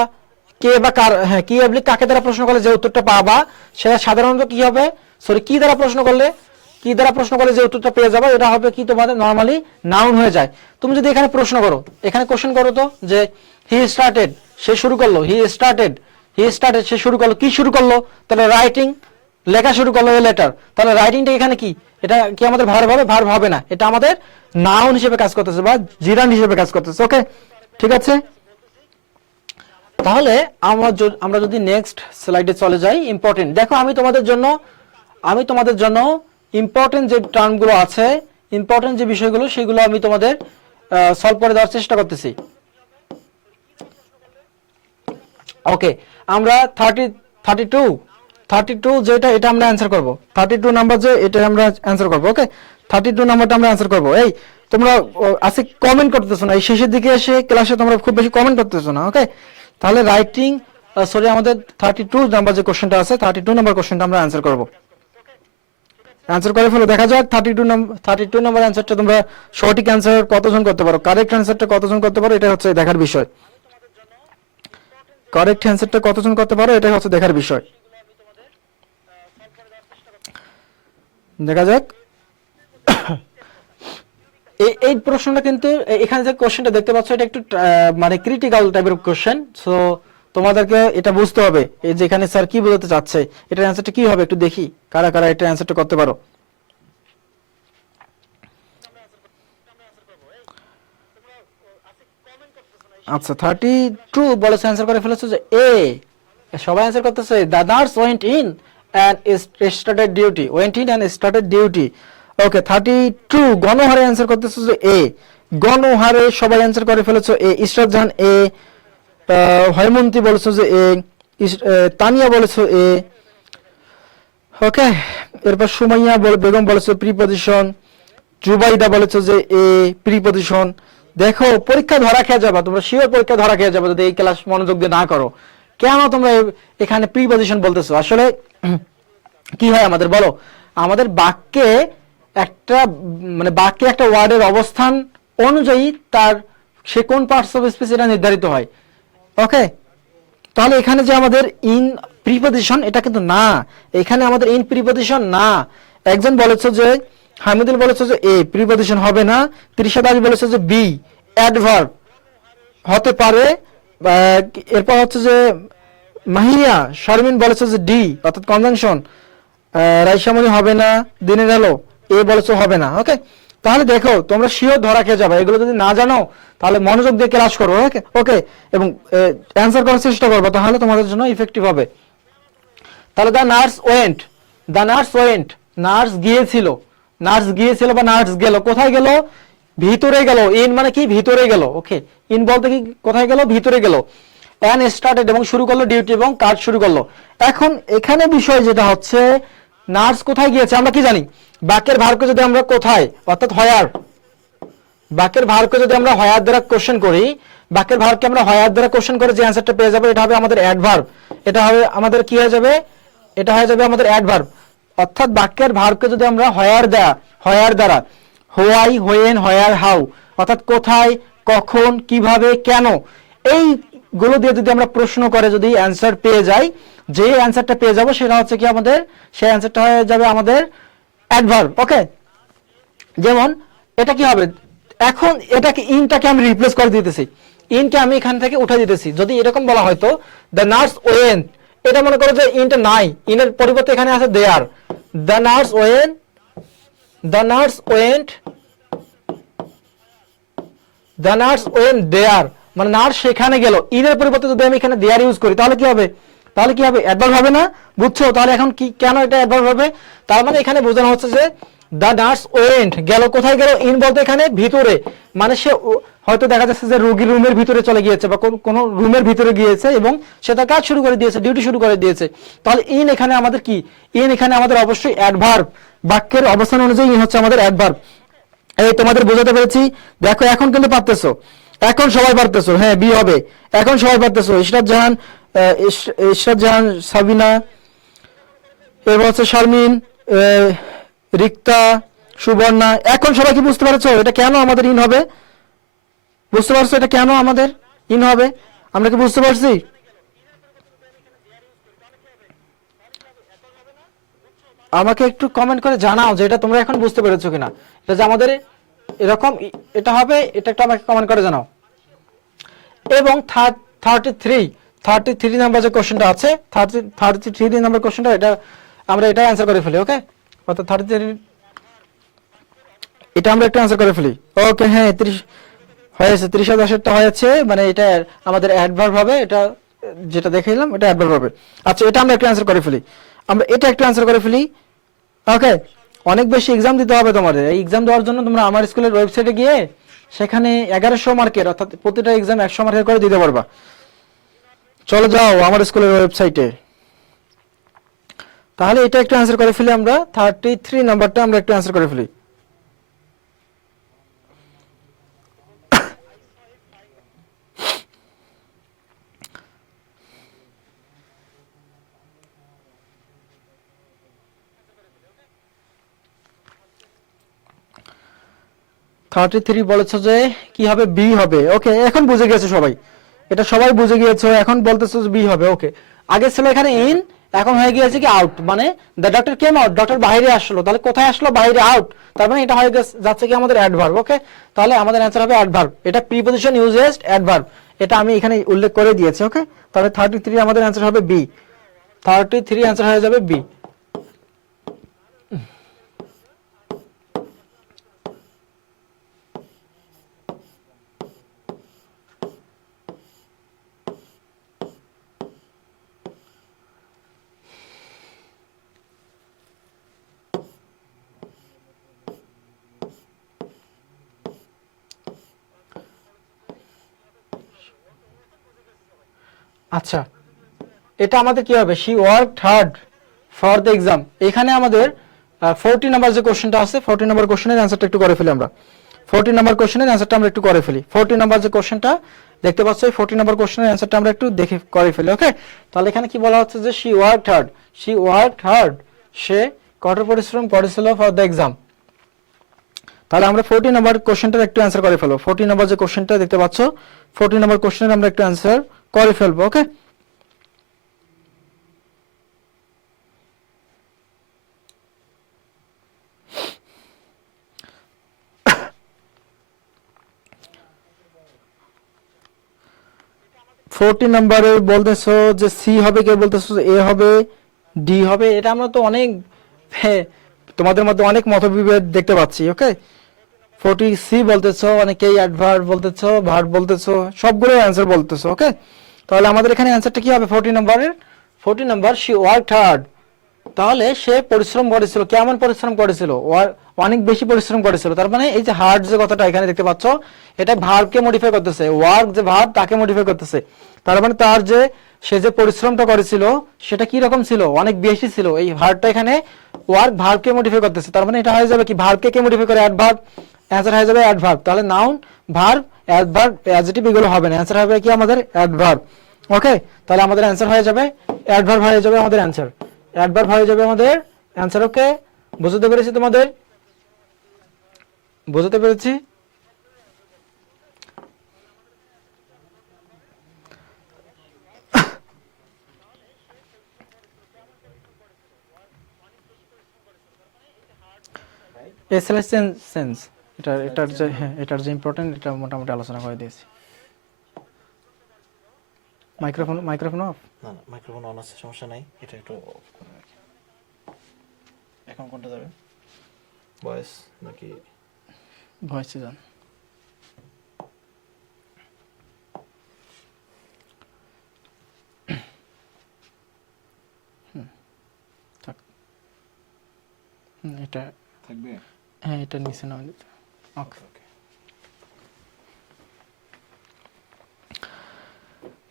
কে বা কার, হ্যাঁ কি আপনি কাকে দ্বারা প্রশ্ন করলে যে উত্তরটা পাবা সেটা সাধারণত কি হবে? কি দ্বারা প্রশ্ন করলে যে উত্তরটা পেয়ে যাবে এটা হবে কি তোমাদের নরমালি নাউন হয়ে যায়। তুমি যদি এখানে প্রশ্ন করো, এখানে কোশ্চেন করো তো যে হি স্টার্টেড সে শুরু করলো, সে শুরু করলো, কি শুরু করলো? তাহলে রাইটিং, লেখা শুরু করলো এ লেটার। তাহলে রাইটিংটা এখানে কি? এটা কি আমাদের ভার্ব হবে? ভার্ব হবে না, এটা আমাদের নাউন হিসেবে কাজ করতেছে বা জিরান্ড হিসেবে কাজ করতেছে। ওকে, ঠিক আছে, তাহলে আমরা যদি নেক্সট স্লাইডে চলে যাই, ইম্পর্টেন্ট দেখো, আমি তোমাদের জন্য ইম্পর্টেন্ট যে টার্মগুলো আছে, ইম্পর্টেন্ট যে বিষয়গুলো, সেগুলো আমি তোমাদের সলভ করে দেওয়ার চেষ্টা করতেছি। ওকে, আমরা 32 যেটা, এটা আমরা অ্যান্সার করব। 32 নাম্বার যে, এটা আমরা অ্যান্সার করব। ওকে, 32 নাম্বারটা আমরা অ্যান্সার করব। এই তোমরা আজকে কমেন্ট করতেছো না, এই শেষের দিকে এসে ক্লাসে তোমরা খুব বেশি কমেন্ট করতেছো না। ওকে, তাহলে রাইটিং সরি আমাদের 32 নাম্বার যে কোশ্চেনটা আছে, 32 নাম্বার কোশ্চেনটা আমরা অ্যান্সার করব। অ্যান্সার করে ফেলো, দেখা যাক 32 নাম্বার অ্যান্সারটা তোমরা সঠিক অ্যান্সার কতজন করতে পারো, কারেক্ট অ্যান্সারটা কতজন করতে পারো, এটা হচ্ছে দেখার বিষয়। কারেক্ট অ্যান্সারটা কতজন করতে পারো, এটাই হচ্ছে দেখার বিষয়। দেখা যাক। এই প্রশ্নটা কিন্তু, এখানে যে কোশ্চেনটা দেখতে পাচ্ছ, এটা একটু মানে ক্রিটিক্যাল টাইপের কোশ্চেন। সো তোমাদেরকে এটা বুঝতে হবে, এই যে এখানে স্যার কি বোঝাতে চাচ্ছে, এটার অ্যান্সারটা কি হবে একটু দেখি কারা কারা এটা অ্যান্সারটা করতে পারো। আচ্ছা, 32 বলেছে, অ্যান্সার করে ফেলেছে যে এ। সবাই অ্যান্সার করতেছে, the nurse went in and started duty, went in and started duty. Okay, 32 গণহারে অ্যান্সার করতেছে যে এ, গণহারে সবাই অ্যান্সার করে ফেলেছে এ। ইশরাত জাহান এ, হৈমন্তী বলেছে যে এ, তানিয়া বলেছে এ। ওকে, এরপর সুমাইয়া বেগম বলেছে প্রিপজিশন, জুবাইদা বলেছে যে এ প্রিপজিশন। দেখো, পরীক্ষা ধরা খেয়ে যাবা তোমরা, শিওর পরীক্ষা ধরা খেয়ে যাবে যদি এই ক্লাস মনোযোগ দিয়ে না করো। কেন তোমরা এখানে প্রিপজিশন বলতেছো? আসলে কি হয় আমাদের, বলো, আমাদের বাক্যে একটা মানে বাক্যে একটা ওয়ার্ডের অবস্থান অনুযায়ী তার সে কোন পার্টস অফ স্পিচ এটা নির্ধারিত হয়। ওকে, তাহলে এখানে যে আমাদের ইন প্রিপজিশন, এটা কিন্তু না, এখানে আমাদের ইন প্রিপজিশন না। একজন বলেছে যে, হামিদুল বলেছে যে এ প্রিপজিশন হবে না, তৃষা দাস বলেছে যে বি অ্যাডভার্ব হতে পারে। এরপর হচ্ছে যে মাহিয়া শারমিন বলেছে যে ডি অর্থাৎ কনজাংশন। রাইসামণি হবে না, দিনের আলো এ বলেছে হবে না। ওকে, তাহলে দেখো তোমরা শিওর ধরা খেয়ে যাবে, এগুলো যদি না জানো তাহলে মনোযোগ দিয়ে ক্লাস করো। ওকে ওকে, এবং অ্যান্সার করার চেষ্টা করবো, তাহলে তোমাদের জন্য ইফেক্টিভ হবে। তাহলে the nurse went, the nurse went, nurse গিয়েছিল, নার্স গিয়েছিল বা নার্স গেল, কোথায় গেল? ভিতরে গেল। ইন মানে কি? ভিতরে গেল। ওকে, ইন বলতে কি কোথায় গেল? ভিতরে গেল। অ্যান স্টার্টেড এবং শুরু করলো ডিউটি এবং কাজ শুরু করলো। এখন এখানে বিষয় যেটা হচ্ছে, নার্স কোথায় গিয়েছে আমরা কি জানি? বাক্যের ভার্বকে যদি আমরা কোথায় অর্থাৎ হয়ার, বাক্যের ভার্বকে যদি আমরা হয়ার দ্বারা কোশ্চেন করি, বাক্যের ভার্বকে আমরা হয়ার দ্বারা কোশ্চেন করে যে অ্যানসারটা পেয়ে যাবো, এটা হবে আমাদের অ্যাডভার্ব। এটা হবে আমাদের কি হয়ে যাবে? এটা হয়ে যাবে আমাদের অ্যাডভার্ব। অর্থাৎ বাক্যের ভার্বকে যদি আমরা হয়ার দ্বারা হোয়াই, হোয়েন, হয়ার, হাউ অর্থাৎ কোথায়, কখন, কিভাবে, কেন, এইগুলো দিয়ে যদি আমরা প্রশ্ন করে যদি অ্যানসার পেয়ে যাই, যে অ্যানসারটা পেয়ে যাব সেটা হচ্ছে কি আমাদের, সেই অ্যানসারটা হয়ে যাবে আমাদের অ্যাডভার্ব। ওকে, যেমন এটা কি হবে, এখন এটাকে ইনটাকে আমি রিপ্লেস করে দিতেছি, ইনকে আমি এখান থেকে উঠে দিতেছি। যদি এরকম বলা হয়তো দ্য নার্স ওয়েন্ট, এটা মনে করো যে ইনটা নাই, ইনের পরিবর্তে এখানে আছে there. The nurse went, the nurse went, the nurse went there, মানে নার্স সেখানে গেল। ইনের পরিবর্তে যদি আমি এখানে দেয়ার ইউজ করি তাহলে কি হবে? তাহলে কি হবে? অ্যাডভার্ব হবে না? বুঝছো? তাহলে এখন কি কেন এটা অ্যাডভার্ব হবে? তার মানে এখানে বোঝানো হচ্ছে যে দ্য নার্স ওয়েন্ট গেল, কোথায় গেল? ইন বলতে এখানে ভিতরে, মানে সে হয়তো দেখা যাচ্ছে যে রোগীর রুমের ভিতরে চলে গিয়েছে বা কোন রুমের ভিতরে গিয়েছে এবং সে তার কাজ শুরু করে দিয়েছে, ডিউটি শুরু করে দিয়েছে। তাহলে ইন এখানে আমাদের কি? ইন এখানে আমাদের অবশ্যই অ্যাডভার্ব, বাক্যের অবস্থান অনুযায়ী ইন হচ্ছে আমাদের অ্যাডভার্ব। এই তোমাদের বোঝাতে পেরেছি? দেখো এখন কিন্তু পারতেছো, এখন সবাই পারতেছো। হ্যাঁ, বি হবে, এখন সবাই পারতেছো। ইশরাত জাহান, ইশরাত জাহান, সাবিনা, এরপর হচ্ছে শারমিন, রিক্তা, সুবর্ণা, এখন সবাই কি বুঝতে পারছো এটা কেন আমাদের ইন হবে? বুঝতে পারছো এটা কেন আমাদের ইন হবে? আমরা কি বুঝতে পারছি? আমাকে একটু কমেন্ট করে জানাও যে এটা তোমরা এখন বুঝতে পেরেছো কিনা, এটা যে আমাদের এরকম এটা হবে, এটা একটু আমাকে কমেন্ট করে জানাও। এবং 33 নাম্বার যে কোশ্চেনটা আছে, 33 নাম্বার কোশ্চেনটা, এটা আমরা এটা অ্যান্সার করে ফেলি। ওকে, অর্থাৎ 33 এটা আমরা একটু অ্যান্সার করে ফেলি। ওকে, হ্যাঁ 30 হয়েছে, 30,000টা হয়েছে, মানে এটা আমাদের অ্যাডভার্ব হবে, এটা যেটা দেখাইলাম এটা অ্যাডভার্ব হবে। আচ্ছা, এটা আমরা একটু অ্যান্সার করে ফেলি, আমরা এটা একটু অ্যান্সার করে ফেলি। ওকে, অনেক বেশি এক্সাম দিতে হবে তোমাদের। এই এক্সাম দেওয়ার জন্য তোমরা আমার স্কুলের ওয়েবসাইটে গিয়ে সেখানে 1100 মার্কের অর্থাৎ প্রতিটা এক্সাম 100 মার্কের করে দিতে পারবা। চলে যাও আমার স্কুলের ওয়েবসাইটে। তাহলে এটা একটু অ্যান্সার করে ফেলি আমরা, 33 নাম্বারটা আমরা একটু অ্যান্সার করে ফেলি। থার্টি থ্রি বলেছো যে কি হবে, বি হবে। ওকে, এখন বুঝে গেছে সবাই, এটা সবাই বুঝে গিয়েছো। এখন বলতেছো যে বি হবে। ওকে, আগে ছিল এখানে ইন, এখন হয়ে গিয়েছে কি আউট, মানে the doctor came out, doctor বাইরে আসলো। তাহলে কোথায় আসলো? বাইরে, আউট। তার মানে এটা হয়ে যাচ্ছে কি আমাদের অ্যাডভার্ব। ওকে, তাহলে আমাদের অ্যান্সার হবে অ্যাডভার্ব। এটা প্রিপজিশন ইউজড অ্যাডভার্ব, এটা আমি এখানে উল্লেখ করে দিয়েছি। ওকে, তাহলে 33 আমাদের অ্যান্সার হবে বি। 33 অ্যান্সার হয়ে যাবে বি। আচ্ছা, এটা আমাদের কি হবে? She worked hard for the exam. এখানে আমাদের 40 নাম্বার যে কোশ্চেনটা আছে, 40 নাম্বার কোশ্চেনের অ্যান্সারটা একটু করে ফেলি আমরা। 40 নাম্বার কোশ্চেনের অ্যান্সারটা আমরা একটু করে ফেলি। 40 নাম্বার যে কোশ্চেনটা দেখতে পাচ্ছ, এই 40 নাম্বার কোশ্চেনের অ্যান্সারটা আমরা একটু দেখে করে ফেলি। ওকে, তাহলে এখানে কি বলা হচ্ছে যে she worked hard, she worked hard, সে কঠোর পরিশ্রম করেছিল ফর দ্য এক্সাম। তাহলে আমরা 40 নাম্বার কোশ্চেনটার একটু অ্যান্সার করে ফেলবো। 40 নাম্বার যে কোশ্চেনটা দেখতে পাচ্ছ, 40 নাম্বার কোশ্চেনের আমরা একটু অ্যান্সার করে ফেলবো। ওকে, নাম্বারে বলতেছো যে সি হবে, কে বলতেছো এ হবে, ডি হবে। এটা আমরা তো অনেক তোমাদের মধ্যে অনেক মতবিভেদ দেখতে পাচ্ছি। ওকে, 40 সি বলতেছো, অনেকেই অ্যাডভার্ব বলতেছো, ভার্ব বলতেছো, সবগুলো অ্যান্সার বলতেছো। ওকে, তাহলে আমাদের এখানে অ্যান্সারটা কি হবে? 40 নাম্বারের 40 নাম্বার শি ওয়ার্কড হার্ড। তাহলে সে পরিশ্রম করেছিল। কেমন পরিশ্রম করেছিল? অনেক বেশি পরিশ্রম করেছিল। তার মানে এই যে হার্ড যে কথাটা এখানে দেখতে পাচ্ছ, এটা ভার্বকে মডিফাই করতেছে। ওয়ার্ক যে ভার্ব, তাকে মডিফাই করতেছে। তার মানে তার যে সে যে পরিশ্রমটা করেছিল সেটা কি রকম ছিল? অনেক বেশি ছিল। এই ভার্বটা এখানে ওয়ার্ক ভার্বকে মডিফাই করতেছে। তার মানে এটা হয়ে যাবে কি? ভার্বকে কে মডিফাই করে? অ্যাডভার্ব। অ্যান্সার হয়ে যাবে অ্যাডভার্ব। তাহলে নাউন, ভার্ব, অ্যাডভার্ব, অ্যাডজেক্টিভ এগুলো হবে না। অ্যান্সার হবে কি আমাদের? অ্যাডভার্ব। ওকে, তাহলে আমাদের অ্যান্সার হয়ে যাবে অ্যাডভার্ব, হয়ে যাবে আমাদের অ্যান্সার। অ্যাডভার্ব হয়ে যাবে আমাদের অ্যান্সার। ওকে, বুঝতে পেরেছি? তোমাদের বুঝতে পেরেছি? সেন্স, এটার যে, হ্যাঁ, এটার যে ইম্পর্টেন্ট, এটা মোটামুটি আলোচনা করে দিয়েছি। Microphone of. না না, মাইক্রোফোন অন আছে, সমস্যা নাই, এটা একটু অফ করে রাখি। এখন কোনটা যাবে, ভয়েস নাকি ভয়েসে যান। থাক। এটা থাকবে? হ্যাঁ, এটা নিচে নাও দিতে। ওকে, ওকে।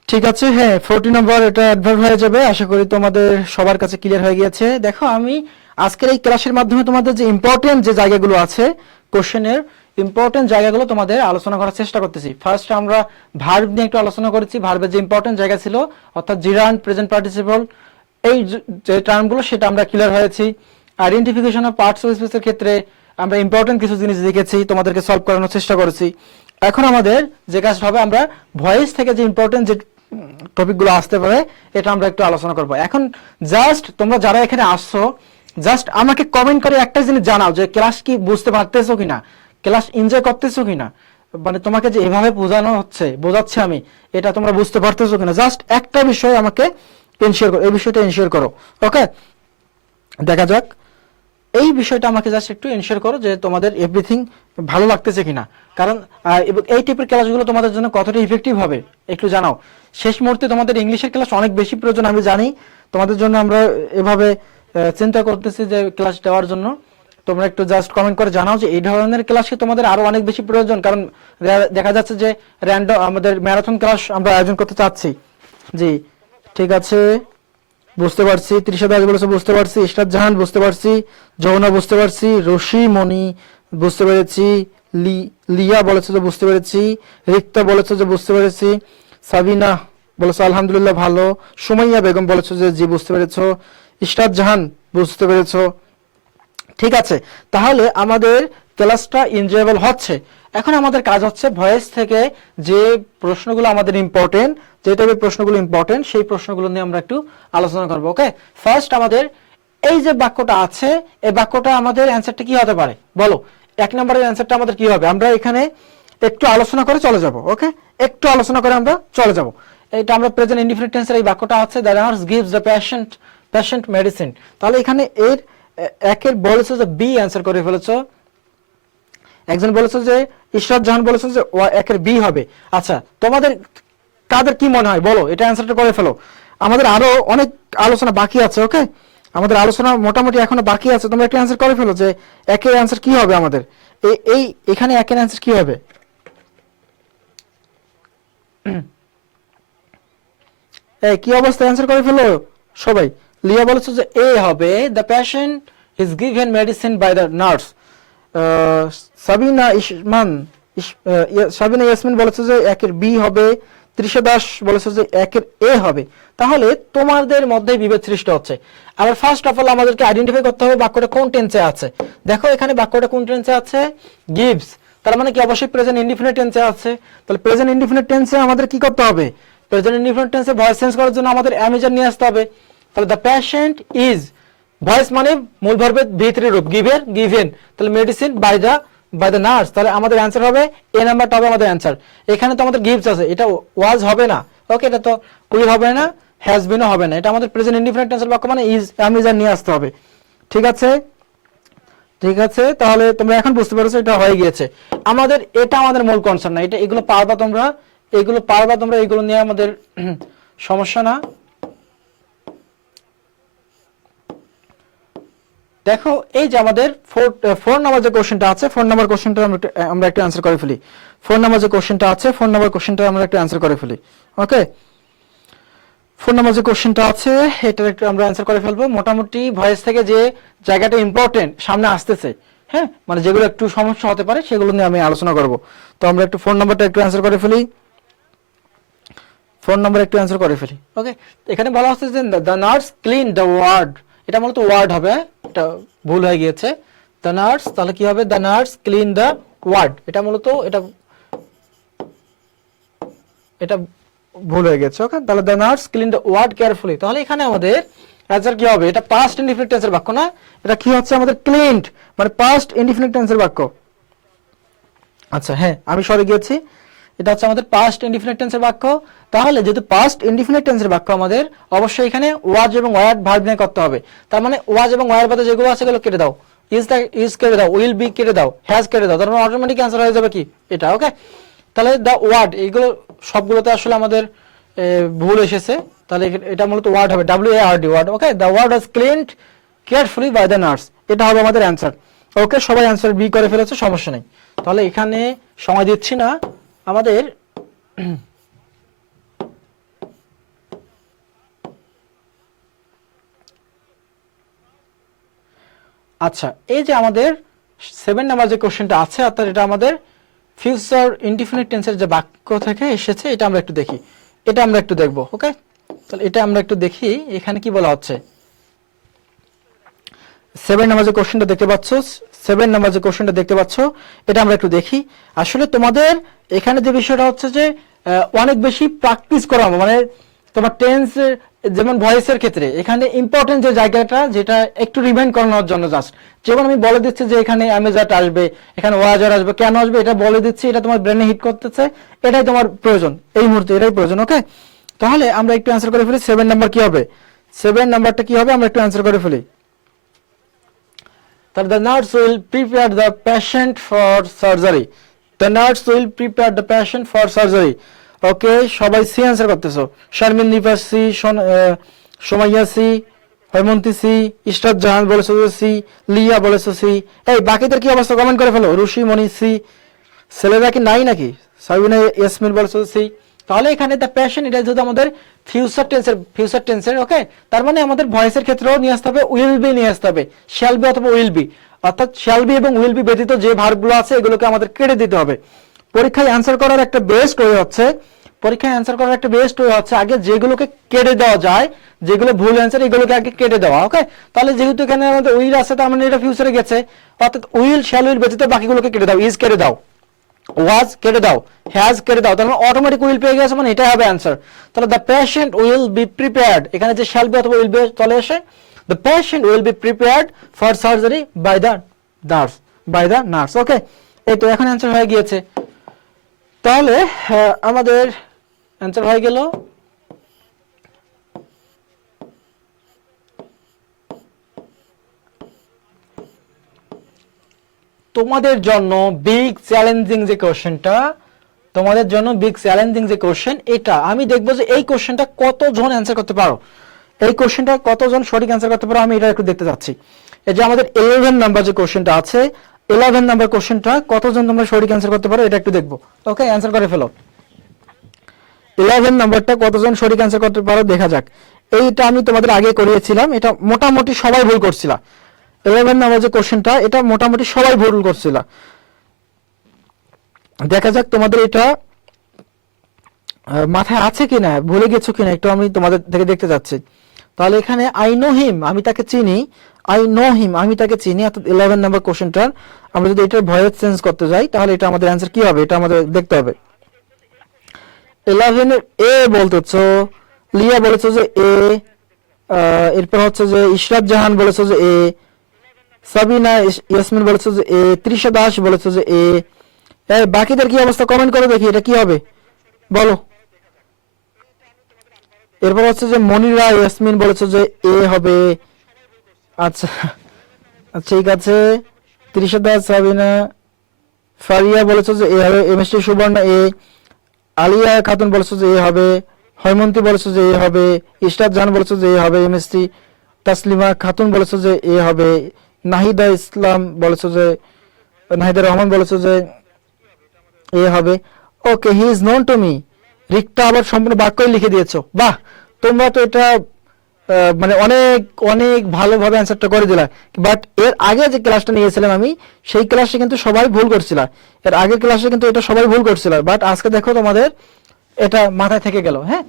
ঠিক আছে। হ্যাঁ, 40 নম্বর এটা অ্যাডভার্ব হয়ে যাবে। আশা করি তোমাদের সবার কাছে ক্লিয়ার হয়ে গিয়েছে। দেখো, আমি আজকের এই ক্লাসের মাধ্যমে তোমাদের যে ইম্পর্টেন্ট যে জায়গাগুলো আছে, কোশ্চেনের ইম্পর্টেন্ট জায়গাগুলো তোমাদের আলোচনা করার চেষ্টা করতেছি। ফার্স্ট আমরা ভার্ব নিয়ে একটু আলোচনা করেছি। ভার্বের যে ইম্পর্টেন্ট জায়গা ছিল, অর্থাৎ জিরান্ড, প্রেজেন্ট পার্টিসিপল, এই যে টার্মগুলো, সেটা আমরা ক্লিয়ার হয়েছি। আইডেন্টিফিকেশন অফ পার্টস অফ স্পিচের ক্ষেত্রে আমরা ইম্পর্টেন্ট কিছু জিনিস দেখেছি, তোমাদেরকে সলভ করানোর চেষ্টা করেছি। এখন আমাদের যে কাজটা হবে, আমরা ভয়েস থেকে যে ইম্পর্টেন্ট যে টপিকগুলো আসতে পারে, এটা আমরা একটু আলোচনা করবো। এখন জাস্ট তোমরা যারা এখানে আসছো, জাস্ট আমাকে কমেন্ট করে একটা জিনিস জানাও যে ক্লাস কি বুঝতে পারতেছো কিনা, ক্লাস এনজয় করতেছো কিনা, মানে তোমাকে যে এভাবে বোঝানো হচ্ছে, বোঝাচ্ছি আমি, এটা তোমরা বুঝতে পারতেছো কিনা। জাস্ট একটা বিষয় আমাকে এনশিওর করো, এই বিষয়টা এনশিওর করো। ওকে, দেখা যাক। এই বিষয়টা আমাকে জাস্ট একটু এনশিওর করো যে তোমাদের এভরিথিং ভালো লাগতেছে কিনা। কারণ এই টাইপের ক্লাসগুলো তোমাদের জন্য কতটা ইফেক্টিভ হবে একটু জানাও। শেষ মুহূর্তে তোমাদের ইংলিশের ক্লাস অনেক বেশি প্রয়োজন, আমি জানি। তোমাদের জন্য আমরা এভাবে চিন্তা করতেছি যে ক্লাস দেওয়ার জন্য। তোমরা একটু জাস্ট কমেন্ট করে জানাও যে এই ধরনের ক্লাস কি তোমাদের আরো অনেক বেশি প্রয়োজন, কারণ দেখা যাচ্ছে যে র্যান্ডম আমাদের ম্যারাথন ক্লাস আমরা আয়োজন করতে চাচ্ছি। জি ঠিক আছে, বুঝতে পারছি। তৃষা দাস বলেছে বুঝতে পারছি, ইশরাত জাহান বুঝতে পারছি, যমুনা বুঝতে পারছি, রশি মনি বুঝতে পেরেছি, লিয়া বলেছে যে বুঝতে পেরেছি, রিক্তা বলেছে যে বুঝতে পেরেছি, সাবিনা বলেছে আলহামদুলিল্লাহ ভালো, সুমাইয়া বেগম বলেছে যে জি বুঝতে পেরেছো, ইশরাত জাহান বুঝতে পেরেছো। ঠিক আছে, তাহলে আমাদের ক্লাসটা এনজয়েবল হচ্ছে। এখন আমাদের কাজ হচ্ছে ভয়েস থেকে যে প্রশ্নগুলো আমাদের ইম্পর্টেন্ট, যে টাইপের প্রশ্নগুলো ইম্পর্টেন্ট সেই প্রশ্নগুলো নিয়ে আমরা একটু আলোচনা করব। ওকে, ফার্স্ট আমাদের এই যে বাক্যটা আছে, এই বাক্যটা আমাদের অ্যান্সারটা কি হতে পারে বলো? 1 নম্বরের অ্যান্সারটা আমাদের কি হবে? আমরা এখানে একটু আলোচনা করে চলে যাব। ওকে, একটু আলোচনা করে আমরা চলে যাব। এটা আমরা প্রেজেন্ট ইনডিফিনিট টেন্সের এই বাক্যটা আছে, the nurse gives the patient medicine. তাহলে এখানে এর একের বলেছে যে বি অ্যান্সার করে ফেলেছো, একজন বলেছে যে ইশরাত জাহান বলেছে যে একের বি হবে। আচ্ছা, তোমাদের কাদের কি মনে হয় বলো, এটা অ্যান্সারটা করে ফেলো। আমাদের আরো অনেক আলোচনা বাকি আছে। ওকে, আমাদের আলোচনা মোটামুটি এখনো বাকি আছে, তোমরা একটা অ্যান্সার করে ফেলো যে একের অ্যান্সার কি হবে আমাদের। এই এখানে একের অ্যান্সার কি হবে? এই কি অবস্থা, অ্যান্সার করে ফেলো সবাই। লিয়া বলেছে যে এ হবে, the patient is given medicine by the nurse. Sabina Yasmin বলেছে যে একের বি হবে, তৃষা দাস বলেছে যে একের এ হবে। তাহলে তোমাদের মধ্যে বিভেদ সৃষ্টি হচ্ছে। আবার ফার্স্ট অফ অল আমাদেরকে আইডেন্টিফাই করতে হবে বাক্যটা কোন টেন্সে আছে। দেখো এখানে বাক্যটা কোন টেন্সে আছে? গিভস, তার মানে কি অবশ্যই প্রেজেন্ট ইনডিফিনিট টেন্সে আছে। তাহলে প্রেজেন্ট ইনডিফিনিট টেন্সে আমাদের কি করতে হবে? প্রেজেন্ট ইনডিফিনিট টেন্সে ভয়েস চেঞ্জ করার জন্য আমাদের অ্যামিজার নিয়ে আসতে হবে। তাহলে দ্য পেশেন্ট ইজ, ভয়েস মানে মূল ভার্বের ভি3 রূপ, গিভেন, তাহলে মেডিসিন বাই দ্য নার্স। তাহলে আমাদের অ্যান্সার হবে এ নাম্বারটা হবে আমাদের অ্যান্সার। এখানে তো আমাদের গিভস আছে, এটা ওয়াজ হবে না। ওকে, এটা তো উইল হবে না, হ্যাজ বিনও হবে না। এটা আমাদের প্রেজেন্ট ইনডিফিনিট টেন্সের বাক্য মানে ইজ, অ্যামিজার নিয়ে আসতে হবে। ঠিক আছে, ঠিক আছে, তাহলে তোমরা এখন বুঝতে পারছো এটা হয়ে গিয়েছে। এটা আমাদের মূল কনসার্ন না, এটা এগুলো পারবা তোমরা, এগুলো নিয়ে আমাদের সমস্যা না। দেখো এই যে আমাদের 4 নাম্বার যে কোশ্চেনটা আছে, 4 নাম্বার কোশ্চেনটা আমরা একটু অ্যান্সার করে ফেলি। 4 নাম্বার যে কোশ্চেনটা আছে, 4 নাম্বার কোশ্চেনটা আমরা একটু অ্যান্সার করে ফেলি। ওকে, 4 নাম্বার যে কোশ্চেনটা আছে এটা একটু আমরা অ্যান্সার করে ফেলবো। মোটামুটি ভয়েস থেকে যে জায়গাটা ইম্পর্টেন্ট সামনে আসতেছে, হ্যাঁ, মানে যেগুলো একটু সমস্যা হতে পারে সেগুলো নিয়ে আমি আলোচনা করব। তো আমরা একটু 4 নাম্বারটা একটু অ্যান্সার করে ফেলি। 4 নাম্বার একটু অ্যান্সার করে ফেলি। ওকে, এখানে বলা হচ্ছে যে the nurse clean the ward, এটা মূলত ওয়ার্ড হবে, এটা ভুল হয়ে গিয়েছে। দ্য নার্স, তাহলে কি হবে? The nurse clean the ward, এটা মূলত এটা ভুল হয়ে গেছে। ওকে, তাহলে the nurse clean the ward carefully. তাহলে এখানে আমাদের অ্যান্সার কি হবে? এটা পাস্ট ইনডিফিনিট টেন্সের বাক্য না, এটা কি হচ্ছে আমাদের ক্লিনড, মানে পাস্ট ইনডিফিনিট টেন্সের বাক্য। আচ্ছা হ্যাঁ, আমি সরে গিয়েছি, এটা হচ্ছে আমাদের পাস্ট ইনডিফিনিট টেন্সের বাক্য। তাহলে যেহেতু পাস্ট ইনডিফিনিট টেন্সের বাক্য আমাদের অবশ্যই এখানে ওয়াজ এবং ওয়ার্ড ভার্ব নিয়ে করতে হবে। তার মানে ওয়াজ এবং ওয়ার বাদে যেগুলো আছে সেগুলো কেটে দাও, ইজ কেটে দাও, উইল বি কেটে দাও, হ্যাজ কেটে দাও, তার মানে অটোমেটিক অ্যান্সার হয়ে যাবে কি এটা। ওকে, তাহলে দ্য ওয়ার্ড, এইগুলো সবগুলোতে আসলে আমাদের ভুল এসেছে। তাহলে এটা মূলত ওয়ার্ড হবে, WARD ward. Okay, the ward was cleaned carefully by the nurse, এটা হবে আমাদের অ্যান্সার। ওকে, সবাই অ্যান্সার বি করে ফেলেছে, সমস্যা নেই। তাহলে এখানে সময় দিচ্ছি না আমাদের। আচ্ছা, এই যে আমাদের 7 নাম্বার যে কোশ্চেনটা আছে, অর্থাৎ এটা আমাদের ফিউচার ইনডিফিনিট টেন্সের যে বাক্য থেকে এসেছে, এটা আমরা একটু দেখি, এটা আমরা একটু দেখব। ওকে, তাহলে এটা আমরা একটু দেখি এখানে কি বলা হচ্ছে। 7 নাম্বার যে কোশ্চেনটা দেখতে পাচ্ছ, 7 নাম্বার যে কোশ্চেনটা দেখতে পাচ্ছ, এটা আমরা একটু দেখি। আসলে তোমাদের এখানে যে বিষয়টা হচ্ছে যে অনেক বেশি প্র্যাকটিস করা, মানে তোমার টেন্স যেমন ভয়েসের ক্ষেত্রে এখানে ইম্পর্টেন্ট যে জায়গাটা, যেটা একটু রিমাইন্ড করানোর জন্য জাস্ট, যেমন আমি বলে দিচ্ছি যে এখানে অ্যামেজাট আসবে, এখানে ওয়াজার আসবে, কেন আসবে এটা বলে দিচ্ছি, এটা তোমার ব্রেনে হিট করতেছে, এটাই তোমার প্রয়োজন এই মুহূর্তে, এটাই প্রয়োজন। ওকে, তাহলে আমরা একটু অ্যান্সার করে ফেলি। 7 নাম্বার কি হবে? 7 নাম্বারটা কি হবে? আমরা একটু অ্যান্সার করে ফেলি। তাহলে the nurse will prepare the patient for surgery. The nurse will prepare the patient for surgery. ওকে, সবাই সি অ্যান্সার করতেছো। Sharmin Nifas C, Somaiya C, Haimanti C, Ishrat Jahan বলেছো যে সি, লিয়া বলেছো সি। এই বাকিদের কি অবস্থা কমেন্ট করে ফেলো। রুশি মনি সি, ছেলেরা কি নাই নাকি? সাবিনা ইয়াসমিন বলেছো সি। তাহলে এখানে দ্য প্যাশন, এটা যদি আমাদের ফিউচার টেন্সের ওকে, তার মানে আমাদের ভয়েসের ক্ষেত্রেও নিয়ে আসতে হবে উইল বি, নিয়ে আসতে হবে শ্যাল বি অথবা উইল বি, অর্থাৎ শ্যাল বি এবং উইল বি ব্যতীত যে ভার্বগুলো আছে এগুলোকে আমাদের কেটে দিতে হবে। পরীক্ষায় অ্যান্সার করার একটা বেস্ট ওয়ে হচ্ছে আগে যেগুলোকে কেটে দেওয়া যায়, যেগুলো ভুল অ্যান্সার এগুলোকে আগে কেটে দেওয়া। ওকে, তাহলে যেহেতু এখানে আমাদের উইল আছে তার মানে এটা ফিউচারে গেছে, অর্থাৎ উইল শ্যাল উইল ব্যতীত বাকিগুলোকে কেটে দাও। ইজ কেটে দাও, ওয়াজ কেটে দাও, হ্যাজ কেটে দাও, তাহলে অটোমেটিক উইল পেয়ে গেছে, মানে এটাই হবে অ্যান্সার। তাহলে the patient will be prepared, এখানে যে শ্যাল বি অথবা উইল বি চলে আসে, the patient will be prepared for surgery by the nurse. Okay, এই তো এখন অ্যান্সার হয়ে গিয়েছে। তাহলে আমাদের অ্যান্সার হয়ে গেল। তোমাদের জন্য বিগ চ্যালেঞ্জিং যে কোশ্চেন, এটা আমি দেখবো যে এই কোশ্চেনটা কতজন অ্যান্সার করতে পারো, এই কোশ্চেনটা কতজন সঠিক অ্যান্সার করতে পারো, আমি এটা একটু দেখতে চাচ্ছি। এই যে আমাদের 11 নাম্বার যে কোশ্চেনটা আছে, 11 নাম্বার কোশ্চেনটা কতজন তোমরা সঠিক অ্যান্সার করতে পারো, এটা একটু দেখবো। ওকে, অ্যান্সার করে ফেলো। 11 নাম্বারটা কতজন সঠিক অ্যান্সার করতে পারো দেখা যাক। এইটা আমি তোমাদের আগে করিয়েছিলাম, এটা মোটামুটি সবাই ভুল করছিল। 11 নাম্বার যে কোশ্চেনটা, এটা মোটামুটি সবাই ভুল করছিল। দেখা যাক তোমাদের এটা মাথায় আছে কিনা, ভুলে গেছো কিনা, একটু আমি তোমাদের থেকে দেখতে যাচ্ছি। তাহলে এখানে আই নো হিম, আমি তাকে চিনি, অর্থাৎ 11 নাম্বার কোশ্চেনটার আমরা যদি এটার ভয়েস চেঞ্জ করতে যাই তাহলে এটা আমাদের অ্যান্সার কি হবে, এটা আমাদের দেখতে হবে। 11 এর এ বলতেছো, লিয়া বলেছো যে এ, এরপর হচ্ছে যে ইশরাত জাহান বলেছো যে এ, সাবিনা ইয়াসমিন বলেছো যে এ, তৃষা দাস বলেছো যে এ। বাকিদের কি অবস্থা কমেন্ট করে দেখি, এটা কি হবে বলো। এরপর হচ্ছে যে মনিরা ইয়াসমিন বলেছো যে এ হবে। আচ্ছা ঠিক আছে, তৃষা দাস, সাবিনা, ফারিয়া বলেছো যে এ হবে, এমএসটি সুবর্ণা এ, আলিয়া খাতুন বলেছো যে এ হবে, হৈমন্তী বলেছো যে এ হবে, ইশরাত জাহান বলেছো যে এ হবে, এমএসটি, তাসলিমা খাতুন বলেছো যে এ হবে, নাহিদা ইসলাম বলেছো যে, নাহিদা রহমান বলেছো যে এ হবে। Okay, he is known to me, Rikta আবার সম্পূর্ণ বাক্যই লিখে দিয়েছো, বাহ, তোমরা তো এটা মানে অনেক অনেক ভালোভাবে অ্যান্সারটা করে দিলা। বাট এর আগে যে ক্লাসটা নিয়েছিলাম আমি, সেই ক্লাসে কিন্তু সবাই ভুল করছিল, এর আগের ক্লাসে কিন্তু এটা সবাই ভুল করছিল, বাট আজকে দেখো তোমাদের এটা মাথায় থেকে গেল। হ্যাঁ,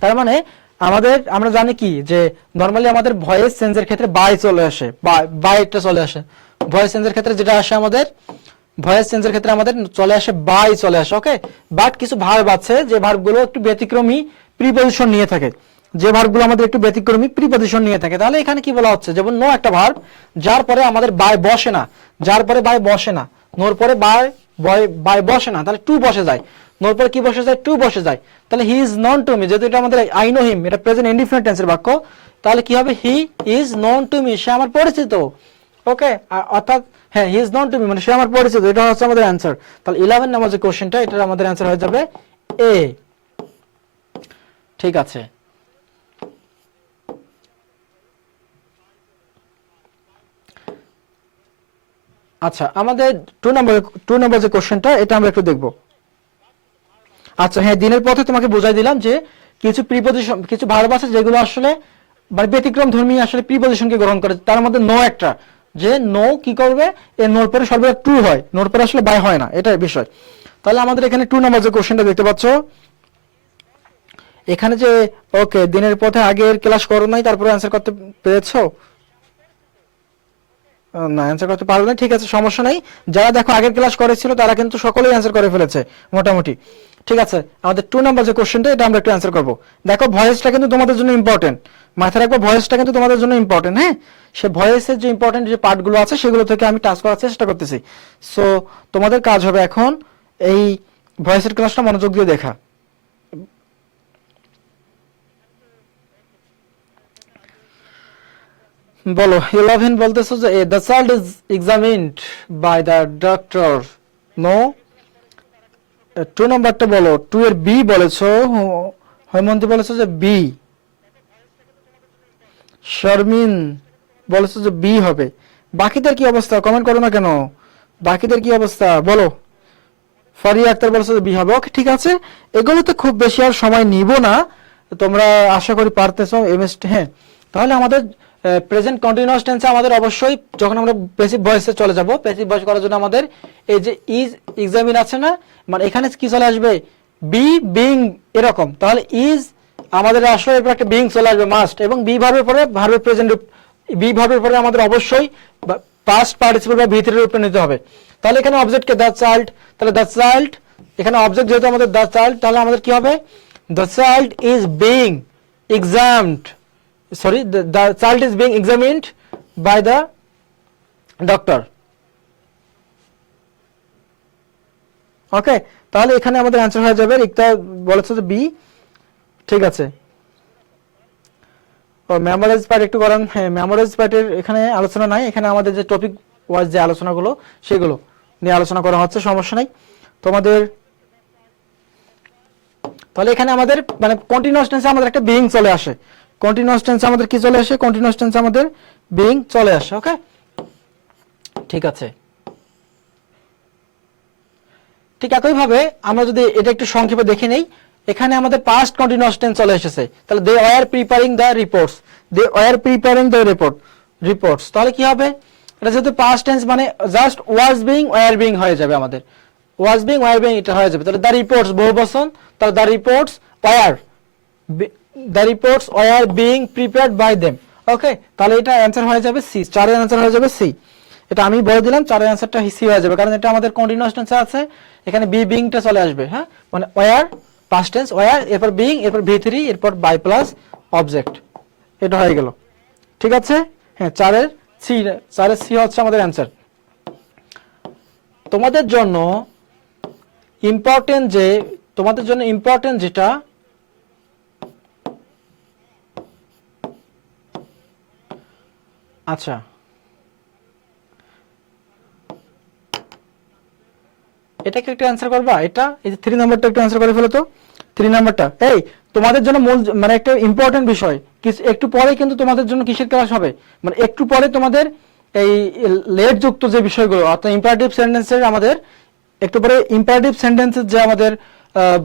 তার মানে আমরা জানি কি যে নরমালি আমাদের ভয়েস চেঞ্জের ক্ষেত্রে বাই চলে আসে, বাইটা চলে আসে। ভয়েস চেঞ্জের ক্ষেত্রে যেটা আসে আমাদের, ভয়েস চেঞ্জের ক্ষেত্রে আমাদের চলে আসে বাই চলে আসে। ওকে, বাট কিছু ভার্ব আছে যে ভার্বগুলো একটু ব্যতিক্রমী প্রিপজিশন নিয়ে থাকে, তাহলে এখানে কি বলা হচ্ছে, যেমন নো একটা ভার্ব যার পরে আমাদের বাই বসে না, নোর পরে বাই বসে না, তাহলে টু বসে যায়, নোর পরে কি বসে যায়, টু বসে যায়। তাহলে হি ইজ নন টু মি, যেহেতু এটা আমাদের আই নো হিম, এটা প্রেজেন্ট ইনডিফিনিট টেন্সের বাক্য, তাহলে কি হবে, he is known to me, সে আমার পরিচিত। ওকে, অর্থাৎ হ্যাঁ, he is known to me মানে সে আমার পরিচিত, এটা হচ্ছে আমাদের অ্যান্সার। তাহলে 11 নাম্বার যে কোশ্চেনটা, এটার আমাদের অ্যান্সার হয়ে যাবে এ। ঠিক আছে, আচ্ছা আমাদের 2 নম্বর যে কোশ্চেনটা, এটা আমরা একটু দেখব। আচ্ছা হ্যাঁ, দিনের পথে তোমাকে বোঝাই দিলাম যে কিছু প্রিপজিশন, কিছু ভার্ব আছে যেগুলো আসলে মানে ব্যতিক্রম ধর্মী আসলে প্রিপজিশনকে গ্রহণ করে, তার মধ্যে নো একটা, যে নো কি করবে, এর নোর পরে সর্বদা টু হয়, নোর পরে আসলে বাই হয় না, এটাই বিষয়। তাহলে আমাদের এখানে 2 নম্বর যে কোশ্চেনটা দেখতে পাচ্ছ এখানে যে, ওকে, দিনের পথে আগের ক্লাস করো নাই তারপরে অ্যান্সার করতে পেরেছো না, অ্যান্সার করতে পারবে না, ঠিক আছে, সমস্যা নাই। যারা দেখো আগের ক্লাস করেছিল তারা কিন্তু সকলেই অ্যান্সার করে ফেলেছে মোটামুটি। ঠিক আছে, আমাদের 2 নাম্বার যে কোশ্চেনটা, এটা আমরা একটু অ্যান্সার করব। দেখো ভয়েসটা কিন্তু তোমাদের জন্য ইম্পর্টেন্ট, মাথায় রাখবো ভয়েসটা কিন্তু তোমাদের জন্য ইম্পর্টেন্ট। হ্যাঁ, সে ভয়েসের যে ইম্পর্টেন্ট যে পার্টগুলো আছে সেগুলো থেকে আমি টাচ করার চেষ্টা করতেছি। সো তোমাদের কাজ হবে এখন এই ভয়েসের ক্লাসটা মনোযোগ দিয়ে দেখা। বলো, 11 বলতেছো যে the child is examined by the doctor, no. 2 নাম্বারটা বলো, 2 এর বি বলেছো, হৈমন্তী বলেছো যে বি, শারমিন বলেছো যে বি হবে। বাকিদের কি অবস্থা কমেন্ট করো না কেন? বাকিদের কি অবস্থা বলো? ফারিয়া আক্তার বলেছো যে বি হবে। ওকে ঠিক আছে, এগুলোতে খুব বেশি আর সময় নিব না, তোমরা আশা করি পারতেছো এমএস। হ্যাঁ, তাহলে আমাদের প্রেজেন্ট কন্টিনিউয়াস টেন্সে আমাদের অবশ্যই যখন আমরা প্যাসিভ ভয়েসে চলে যাব, প্যাসিভ ভয়েস করার জন্য আমাদের এই যে ইজ এক্সামিন আছে না, মানে এখানে কি চলে আসবে বি বিং এরকম, তাহলে ইজ আমাদের আসলে এরপর একটা বিং চলে আসবে মাস্ট, এবং বি ভার্বের পরে ভার্বের প্রেজেন্ট রূপ, বি ভার্বের পরে আমাদের অবশ্যই পাস্ট পার্টিসিপল বা ভি3 রূপে নিতে হবে। তাহলে এখানে অবজেক্ট কে দ্য চাইল্ড, তাহলে দ্য চাইল্ড এখানে অবজেক্ট যেহেতু আমাদের দ্য চাইল্ড, তাহলে আমাদের কি হবে the child is being examined, sorry, the child is being examined by the doctor. Okay, তাহলে এখানে আমাদের অ্যান্সার হয়ে যাবে, রিক্তা বলেছে যে বি। ঠিক আছে, ও মেমোরাইজ পার্ট একটু করান। হ্যাঁ, মেমোরাইজ পার্টের এখানে আলোচনা নাই, এখানে আমাদের যে টপিক ওয়াইজ যে আলোচনাগুলো সেগুলো নিয়ে আলোচনা করা হচ্ছে, সমস্যা নাই তোমাদের। তাহলে এখানে আমাদের মানে কন্টিনিউয়াস টেন্সে আমাদের একটা বিইং চলে আসে, কন্টিনিউয়াস টেন্সে আমাদের কি চলে আসে, কন্টিনিউয়াস টেন্সে আমাদের বিইং চলে আসে। ওকে, ঠিক আছে। ঠিক একইভাবে আমরা যদি এটা একটু সংক্ষেপে দেখে নেই, এখানে আমাদের পাস্ট কন্টিনিউয়াস টেন্স চলে এসেছে, তাহলে they were preparing the reports, they were preparing the reports, তাহলে কি হবে, এটা যেহেতু পাস্ট টেন্স মানে just was being were being হয়ে যাবে, আমাদের ওয়াজ বিং ওয়্যার বিং এটা হয়ে যাবে। তাহলে দ্য রিপোর্টস বহুবচন, তাহলে the reports were, the reports were being prepared by them. Okay, তাহলে এটা অ্যানসার হয়ে যাবে সি, 4 এর অ্যানসার হয়ে যাবে সি। এটা আমি বলে দিলাম 4 এর অ্যানসারটা সি হয়ে যাবে, কারণ এটা আমাদের কন্টিনিউয়াস টেন্সে আছে, এখানে বি বিংটা চলে আসবে। হ্যাঁ, মানে ওয়্যার পাস্ট টেন্স ওয়্যার, এরপর বিং, এরপর ভি3, এরপর বাই প্লাস অবজেক্ট, এটা হয়ে গেল। ঠিক আছে, হ্যাঁ 4 এর সি হচ্ছে আমাদের অ্যানসার। তোমাদের জন্য ইম্পর্টেন্ট যেটা আচ্ছা, এটাকে একটু অ্যানসার করবা, এটা এই যে 3 নাম্বারটা একটু অ্যানসার করে ফেলো তো। 3 নাম্বারটা এই তোমাদের জন্য মূল মানে একটা ইম্পর্টেন্ট বিষয়, একটু পরে কিন্তু তোমাদের জন্য কিসের ক্লাস হবে, মানে একটু পরে তোমাদের এই লেট যুক্ত যে বিষয়গুলো, অর্থাৎ ইম্পারেটিভ সেন্টেন্সের আমাদের একটু পরে ইম্পারেটিভ সেন্টেন্সের যে আমাদের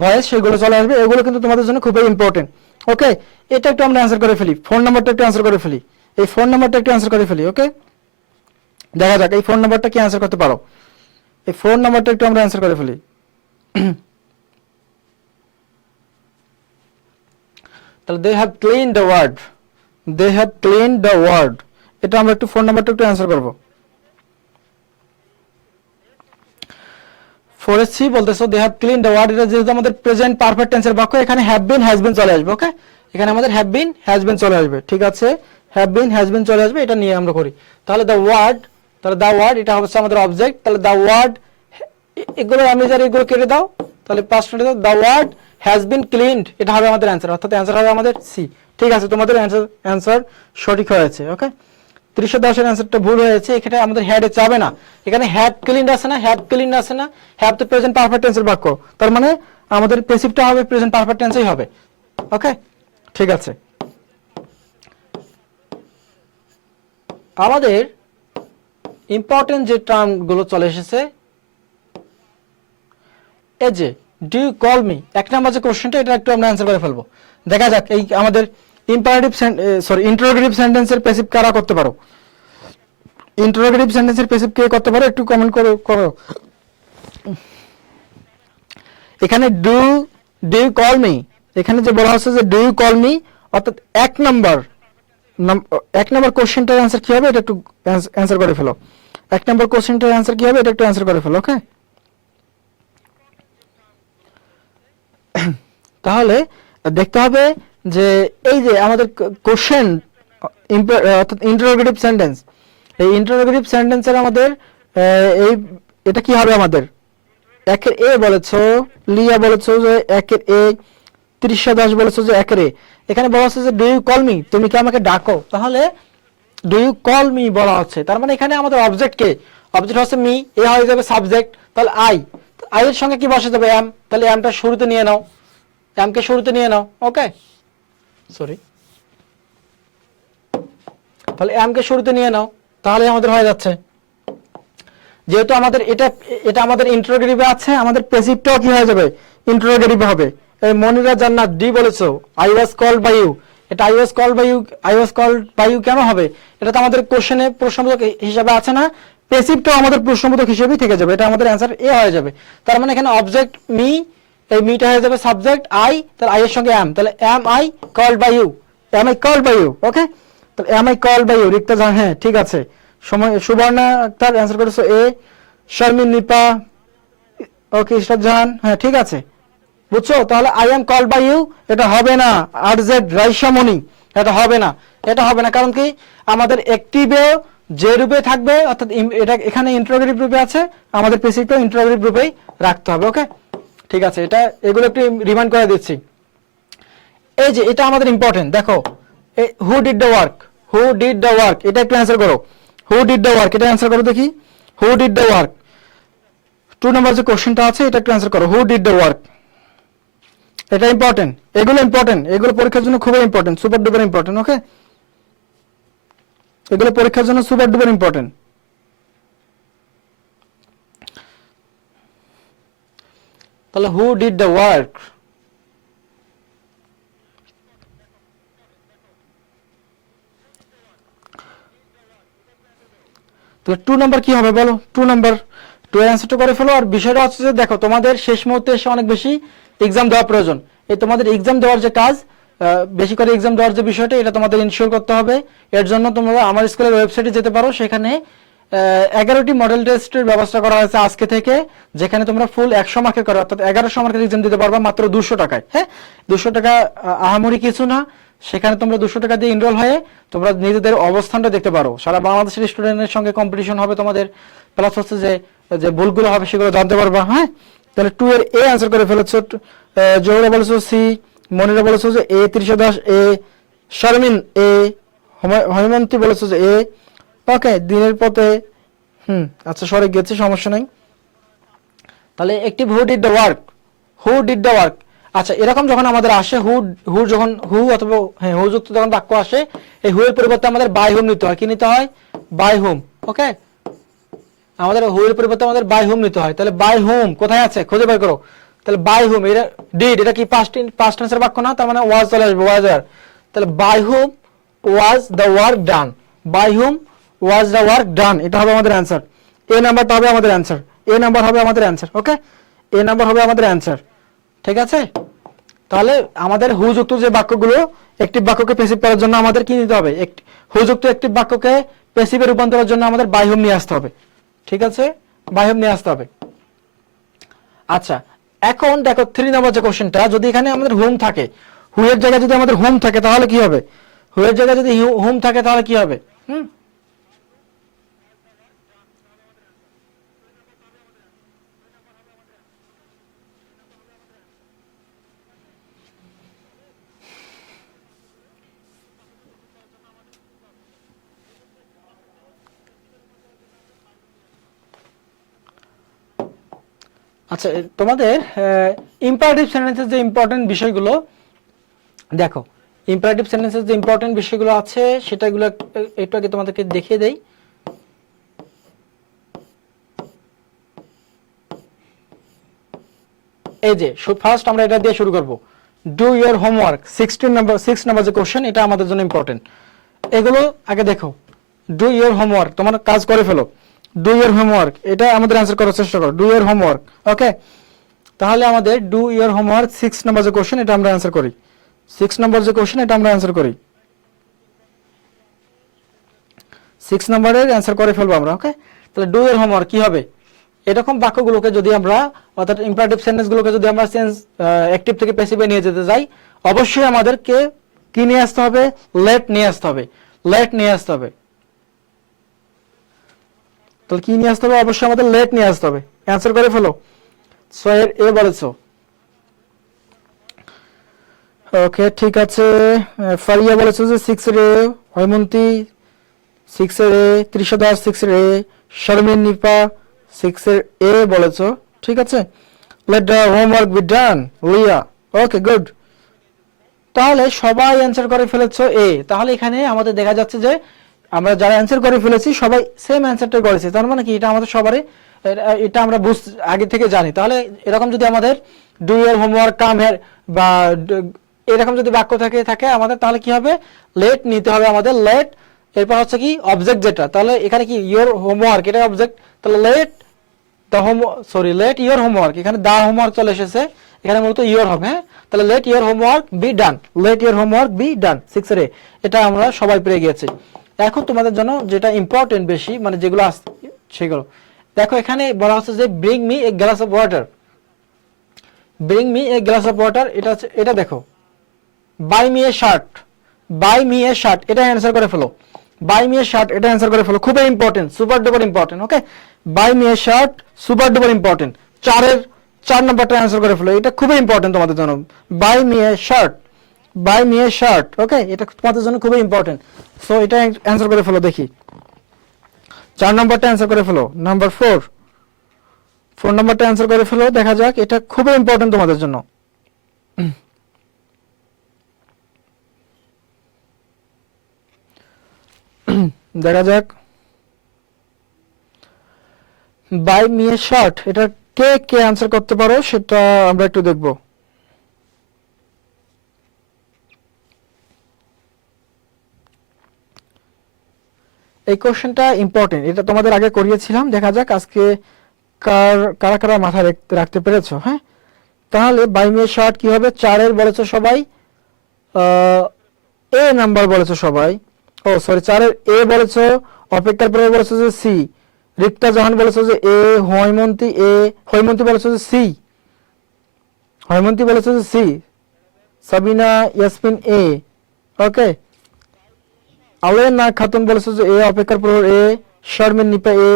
ভয়েস সেগুলো চলে আসবে, এগুলো কিন্তু তোমাদের জন্য খুবই ইম্পর্টেন্ট। ওকে, এটা একটু আমরা অ্যানসার করে ফেলি, 4 নাম্বারটা একটু অ্যানসার করে ফেলি, এই 4 নাম্বারটা একটু অ্যানসার করে ফেলি। ওকে, দেখা যাক এই 4 নাম্বারটা কি অ্যানসার করতে পারো, এই 4 নাম্বারটা একটু আমরা অ্যানসার করে ফেলি। তাহলে they have clean the ward, they have clean the ward, এটা আমরা একটু 4 নাম্বারটা একটু অ্যানসার করব। 4C বলতেছো they have clean the ward, এটা যেহেতু আমাদের প্রেজেন্ট পারফেক্ট টেন্সের বাক্য, এখানে হ্যাভ বিন হ্যাজ বিন চলে আসবে। ওকে, এখানে আমাদের হ্যাভ বিন হ্যাজ বিন চলে আসবে। ঠিক আছে, হ্যাভ বিন হ্যাজ বিন চলে আসবে, এটা নিয়ে আমরা করি। তাহলে দ্য ওয়ার্ড, তাহলে দ্য ওয়ার্ড এটা হচ্ছে আমাদের অবজেক্ট, তাহলে দ্য ওয়ার্ড, এগুলো আমি যারা এগুলো কেটে দাও, তাহলে পাস্ট কেটে দাও, the ward has been cleaned, এটা হবে আমাদের অ্যানসার, অর্থাৎ অ্যানসার হবে আমাদের সি। ঠিক আছে, তোমাদের অ্যানসার সঠিক হয়েছে। ওকে, 310 এর অ্যানসারটা ভুল হয়েছে, এখানে আমাদের হ্যাডে যাবে না, এখানে হ্যাভ ক্লিনড আছে না, হ্যাভ ক্লিনড আছে না, হ্যাভ তো প্রেজেন্ট পারফেক্ট টেন্সের বাক্য, তার মানে আমাদের প্যাসিভটা হবে প্রেজেন্ট পারফেক্ট টেন্সেই হবে। ওকে, ঠিক আছে। আমাদের ইম্পর্টেন্ট যে টার্মগুলো চলে এসেছে, এই যে ডু ইউ কল মি, এক নাম্বার যে কোশ্চেনটা, এটা একটু আমরা অ্যানসার করে ফেলবো। দেখা যাক এই আমাদের ইন্টারোগেটিভ সেন্টেন্সের প্যাসিভ কারা করতে পারো, ইন্টারোগেটিভ সেন্টেন্সের প্যাসিভ কে করতে পারো, একটু কমেন্ট করো। এখানে ডু ইউ কল মি, এখানে যে বলা হচ্ছে যে ডু ইউ কল মি, অর্থাৎ এক নাম্বার কোশ্চেনটার অ্যানসার কি হবে, এটা একটু অ্যানসার করে ফেলো। 1 নাম্বার কোশ্চেনটার অ্যানসার কি হবে, এটা একটু অ্যানসার করে ফেলো। ওকে, তাহলে দেখতে হবে যে এই যে আমাদের কোশ্চেন অর্থাৎ ইন্টারোগেটিভ সেন্টেন্স, এই ইন্টারোগেটিভ সেন্টেন্সের আমাদের এই এটা কি হবে, আমাদের 1 এর এ বলেছো, লিয়া বলেছো যে 1 এর এ, তৃষা দাস বলেছো যে 1 এর এ, এখানে বলা হচ্ছে যে ডু ইউ কল মি, তুমি কি আমাকে ডাকো, তাহলে ডু ইউ কল মি বলা হচ্ছে, তার মানে এখানে আমাদের অবজেক্ট কে, অবজেক্ট হচ্ছে মি, এ হয়ে যাবে সাবজেক্ট, তাহলে আই এর সঙ্গে কি বসে যাবে এম, তাহলে এমটা শুরুতে নিয়ে নাও, এমকে শুরুতে নিয়ে নাও। ওকে, সরি, তাহলে এম কে শুরুতে নিয়ে নাও, তাহলে আমাদের হয়ে যাচ্ছে। যেহেতু আমাদের এটা আমাদের ইন্টারোগেটিভে আছে, আমাদের প্যাসিভটাও কি হয়ে যাবে, ইন্টারোগেটিভে হবে। এই মনিরা জান্নাত ডি বলেছো, I was called by you, এটা I was called by you কেন হবে, এটা তো আমাদের কোশ্চেনে প্রশ্নবোধক হিসাবে আছে না, প্যাসিভটাও আমাদের প্রশ্নবোধক হিসেবেই থেকে যাবে, এটা আমাদের অ্যান্সার এ হয়ে যাবে। তার মানে এখানে অবজেক্ট মি, এই মিটা হয়ে যাবে সাবজেক্ট আই, তাহলে আই এর সঙ্গে এম, তাহলে am I called by you, am I called by you, okay. তাহলে am I called by you, Rikta Jahan, হ্যাঁ ঠিক আছে, সুবর্ণা আক্তার অ্যান্সার করেছো এ, শারমিন নিপা, ওকে, ইশরাত জাহান, হ্যাঁ ঠিক আছে, বুঝছো। তাহলে I am called by you এটা হবে না, আর জেড রাইশামণি এটা হবে না, এটা হবে না, কারণ কি আমাদের অ্যাক্টিভে যে রূপে থাকবে, অর্থাৎ এটা এখানে ইন্টারোগেটিভ রূপে আছে, আমাদের প্যাসিভটাও ইন্টারোগেটিভ রূপেই রাখতে হবে, ওকে ঠিক আছে। এগুলো একটু রিমাইন্ড করে দিচ্ছি। এই যে এটা আমাদের ইম্পর্টেন্ট, দেখো who did the work, who did the work, এটা একটু অ্যান্সার করো, হু ডিড দ্য ওয়ার্ক, এটা অ্যান্সার করো দেখি, হু ডিড দ্য ওয়ার্ক, 2 নম্বর যে কোশ্চেনটা আছে এটা একটু অ্যান্সার করো, হু ডিড দ্য ওয়ার্ক, এটা ইম্পর্টেন্ট, এগুলো পরীক্ষার জন্য খুবই ইম্পর্টেন্ট, সুপার ডুপার ইম্পর্টেন্ট, ওকে, এগুলো পরীক্ষার জন্য সুপার ডুপার ইম্পর্টেন্ট। তাহলে হু ডিড দ্য ওয়ার্ক, তাহলে 2 নাম্বার কি হবে বলো, 2 নাম্বার 2 এর অ্যান্সারটা করে ফেলো। আর বিষয়টা হচ্ছে যে দেখো তোমাদের শেষ মুহূর্তে এসে অনেক বেশি এক্সাম দেওয়া প্রয়োজন, এই তোমাদের এক্সাম দেওয়ার যে কাজ, বেশি করে এক্সাম দেওয়ার যে বিষয়টা, এটা তোমাদের ইনশিওর করতে হবে। এর জন্য তোমরা আমার স্কুলের ওয়েবসাইটে যেতে পারো, সেখানে 11টি মডেল টেস্টের ব্যবস্থা করা হয়েছে আজকে থেকে, যেখানে তোমরা ফুল 100 মার্কের করো, অর্থাৎ 1100 মার্কের এক্সাম দিতে পারবা মাত্র 200 টাকায়। হ্যাঁ, 200 টাকা আহামরি কিছু না, সেখানে তোমরা 200 টাকা দিয়ে এনরোল হয়ে তোমরা নিজেদের অবস্থানটা দেখতে পারো, সারা বাংলাদেশের স্টুডেন্টের সঙ্গে কম্পিটিশন হবে তোমাদের, প্লাস হচ্ছে যে যে ভুলগুলো হবে সেগুলো জানতে পারবা। হ্যাঁ, তাহলে 2 এর এ অ্যান্সার করে ফেলেছো, জোহরা বলেছো সি, মনিরা বলেছো যে এ, তৃষা দাস এ, শারমিন এ, হৈমন্তী বলেছো যে এ, ওকে, দিনের পথে আচ্ছা সরে গেছে, সমস্যা নাই। তাহলে একটি who did the work, who did the work, আচ্ছা এরকম যখন আমাদের আসে যখন হু অথবা হ্যাঁ হু যুক্ত যখন বাক্য আসে, এই হু এর পরিবর্তে আমাদের বাই হুম নিতে হয়, কি নিতে হয়, বাই হুম, ওকে, আমাদের হু এর পরিবর্তে আমাদের বাই হুম নিতে হয়। তাহলে বাই হুম কোথায় আছে খুঁজে বের করো, তাহলে বাই হুম, এটা ডিড, এটা কি পাস্ট টেন্সের বাক্য না, তার মানে ওয়াজ চলে আসবে, ওয়াজ আর, তাহলে by whom was the work done, by whom was the work done, এটা হবে আমাদের অ্যান্সার, এ নাম্বারটা হবে আমাদের অ্যান্সার, এ নাম্বার হবে আমাদের অ্যান্সার, ওকে, এ নাম্বার হবে আমাদের অ্যান্সার, ঠিক আছে। তাহলে আমাদের হু যুক্ত যে বাক্যগুলো একটি বাক্যকে প্যাসিভ করার জন্য আমাদের কি নিতে হবে, হু যুক্ত একটি বাক্যকে প্যাসিভে রূপান্তরের জন্য আমাদের বাই হুম নিয়ে আসতে হবে, ঠিক আছে, বাই হুম নিয়ে আসতে হবে। আচ্ছা এখন দেখো 3 নম্বর যে কোশ্চেনটা, যদি এখানে আমাদের হুম থাকে, হু এর জায়গায় যদি আমাদের হুম থাকে তাহলে কি হবে, হু এর জায়গায় যদি হুম থাকে তাহলে কি হবে, আচ্ছা তোমাদের ইম্পারেটিভ সেন্টেন্সের যে ইম্পর্টেন্ট বিষয়গুলো দেখো, ইম্পারেটিভ সেন্টেন্সের যে ইম্পর্টেন্ট বিষয়গুলো আছে সেটাগুলো একটু আগে তোমাদেরকে দেখিয়ে দেই। এই যে ফার্স্ট আমরা এটা দিয়ে শুরু করব, ডু ইওর হোমওয়ার্ক, 6 নাম্বার যে কোশ্চেন, এটা আমাদের জন্য ইম্পর্টেন্ট। এগুলো আগে দেখো, ডু ইওর হোমওয়ার্ক, তোমার কাজ করে ফেলো, ডু ইওর হোমওয়ার্ক, এটা আমাদের অ্যান্সার করার চেষ্টা করো, ডু ইওর হোমওয়ার্ক, ওকে। তাহলে আমাদের ডু ইওর হোমওয়ার্ক 6 নাম্বার যে কোশ্চেন, এটা আমরা অ্যান্সার করি, 6 নাম্বার যে কোশ্চেন এটা আমরা অ্যান্সার করি, 6 নাম্বারের অ্যান্সার করে ফেলবো আমরা, ওকে। তাহলে ডু ইওর হোমওয়ার্ক কি হবে, এরকম বাক্যগুলোকে যদি আমরা, অর্থাৎ ইম্পারেটিভ সেন্টেন্সগুলোকে যদি আমরা সেন্স অ্যাক্টিভ থেকে প্যাসিভে নিয়ে যেতে যাই, অবশ্যই আমাদেরকে কি নিয়ে আসতে হবে, লেট নিয়ে আসতে হবে, লেট নিয়ে আসতে হবে। তাহলে কি নিয়ে আসতে হবে, অবশ্যই আমাদের লেট নিয়ে আসতে হবে, অ্যান্সার করে ফেলো। 6 এর এ বলেছো, ওকে ঠিক আছে। ফারিয়া বলেছো যে 6 এর এ, হৈমন্তী 6 এর এ, তৃষা দাস 6 এর এ, শারমিন নিপা 6 এর এ বলেছো, ঠিক আছে। লেট দ্য হোমওয়ার্ক বি ডান, লিয়া, ওকে গুড। তাহলে সবাই অ্যান্সার করে ফেলেছো এ, তাহলে এখানে আমাদের দেখা যাচ্ছে যে আমরা যারা অ্যান্সার করে ফেলেছি সবাই সেম অ্যান্সারটা করেছি, তার মানে কি এটা আমাদের সবারই এটা আমরা আগে থেকে জানি। তাহলে এরকম যদি আমাদের do your homework come here বা এরকম যদি বাক্য থাকে আমাদের, তাহলে কি হবে, লেট নিতে হবে আমাদের, লেট এরপর হচ্ছে কি অবজেক্ট যেটা, তাহলে এখানে কি ইওর হোমওয়ার্ক এটা অবজেক্ট, তাহলে let the let your homework, এখানে দা হোমওয়ার্ক চলে এসেছে, এখানে মূলত ইওর হবে। হ্যাঁ, তাহলে let your homework be done, let your homework be done 6 এর এটা আমরা সবাই পেরে গিয়েছি। এখন তোমাদের জন্য যেটা ইম্পর্টেন্ট বেশি, মানে যেগুলো সেগুলো দেখো, এখানে বলা হচ্ছে যে bring me a glass of water, bring me a glass of water, এটা দেখো, buy me a shirt, buy me a shirt, এটা অ্যান্সার করে ফেলো, বাই মি এ শার্ট এটা অ্যান্সার করে ফেলো, খুবই important, super duper important. Okay, buy me a shirt super duper important, 4 নম্বরটা অ্যান্সার করে ফেলো, এটা খুবই ইম্পর্টেন্ট তোমাদের জন্য, buy me a shirt, buy me a shirt. Okay, এটা তোমাদের জন্য খুবই ইম্পর্টেন্ট, সো এটা অ্যান্সার করে ফেলো, দেখি 4 নম্বরটা অ্যান্সার করে ফেলো। নাম্বার 4 নম্বরটা অ্যান্সার করে ফেলো, দেখা যাক, এটা খুবই ইম্পর্টেন্ট তোমাদের জন্য। দেখা যাক, বাই মি এ শার্ট এটা কে কে অ্যান্সার করতে পারো সেটা আমরা একটু দেখব। এই কোশ্চেনটা ইম্পর্টেন্ট, এটা তোমাদের আগে করিয়েছিলাম, দেখা যাক আজকে কারা কারা মাথায় রাখতে পেরেছো। হ্যাঁ, তাহলে বাই মি এ শার্ট কি হবে, 4 এর বলেছো সবাই, এ নাম্বার বলেছো সবাই, ও সরি 4 এর এ বলেছো, অপেক্ষার পরে বলেছো যে সি, রিক্তা জাহান বলেছো যে এ, হৈমন্তী বলেছো যে সি, হৈমন্তী বলেছো যে সি, সাবিনা ইয়াসমিন এ, ওকে, আলেনা খাতুন বলেছো যে এ, অপেক্ষার পর এ, শারমিন নিপা এ,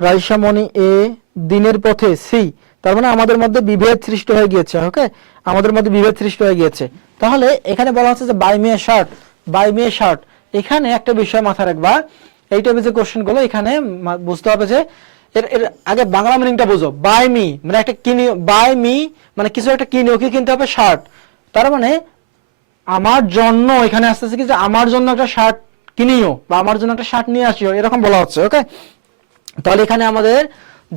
রাইসা মনি এ, দিনের পথে সি, তার মানে আমাদের মধ্যে বিভেদ সৃষ্টি হয়ে গিয়েছে। ওকে, আমাদের মধ্যে বিভেদ সৃষ্টি হয়ে গিয়েছে। তাহলে এখানে বলা হচ্ছে যে buy me a shirt, buy me a shirt, এখানে একটা বিষয় মাথায় রাখবা, এই টাইপের যে কোশ্চেন গুলো এখানে বুঝতে হবে যে এর আগে বাংলা মিনিংটা বুঝো, বাই মি মানে একটা কিনি, বাই মি মানে কিছু একটা কিনিও, কি কিনতে হবে, শার্ট, তার মানে আমার জন্য, এখানে আসতেছে কি যে আমার জন্য একটা শার্ট কিনিও বা আমার জন্য একটা শার্ট নিয়ে আসিও, এরকম বলা হচ্ছে। ওকে, তাহলে এখানে আমাদের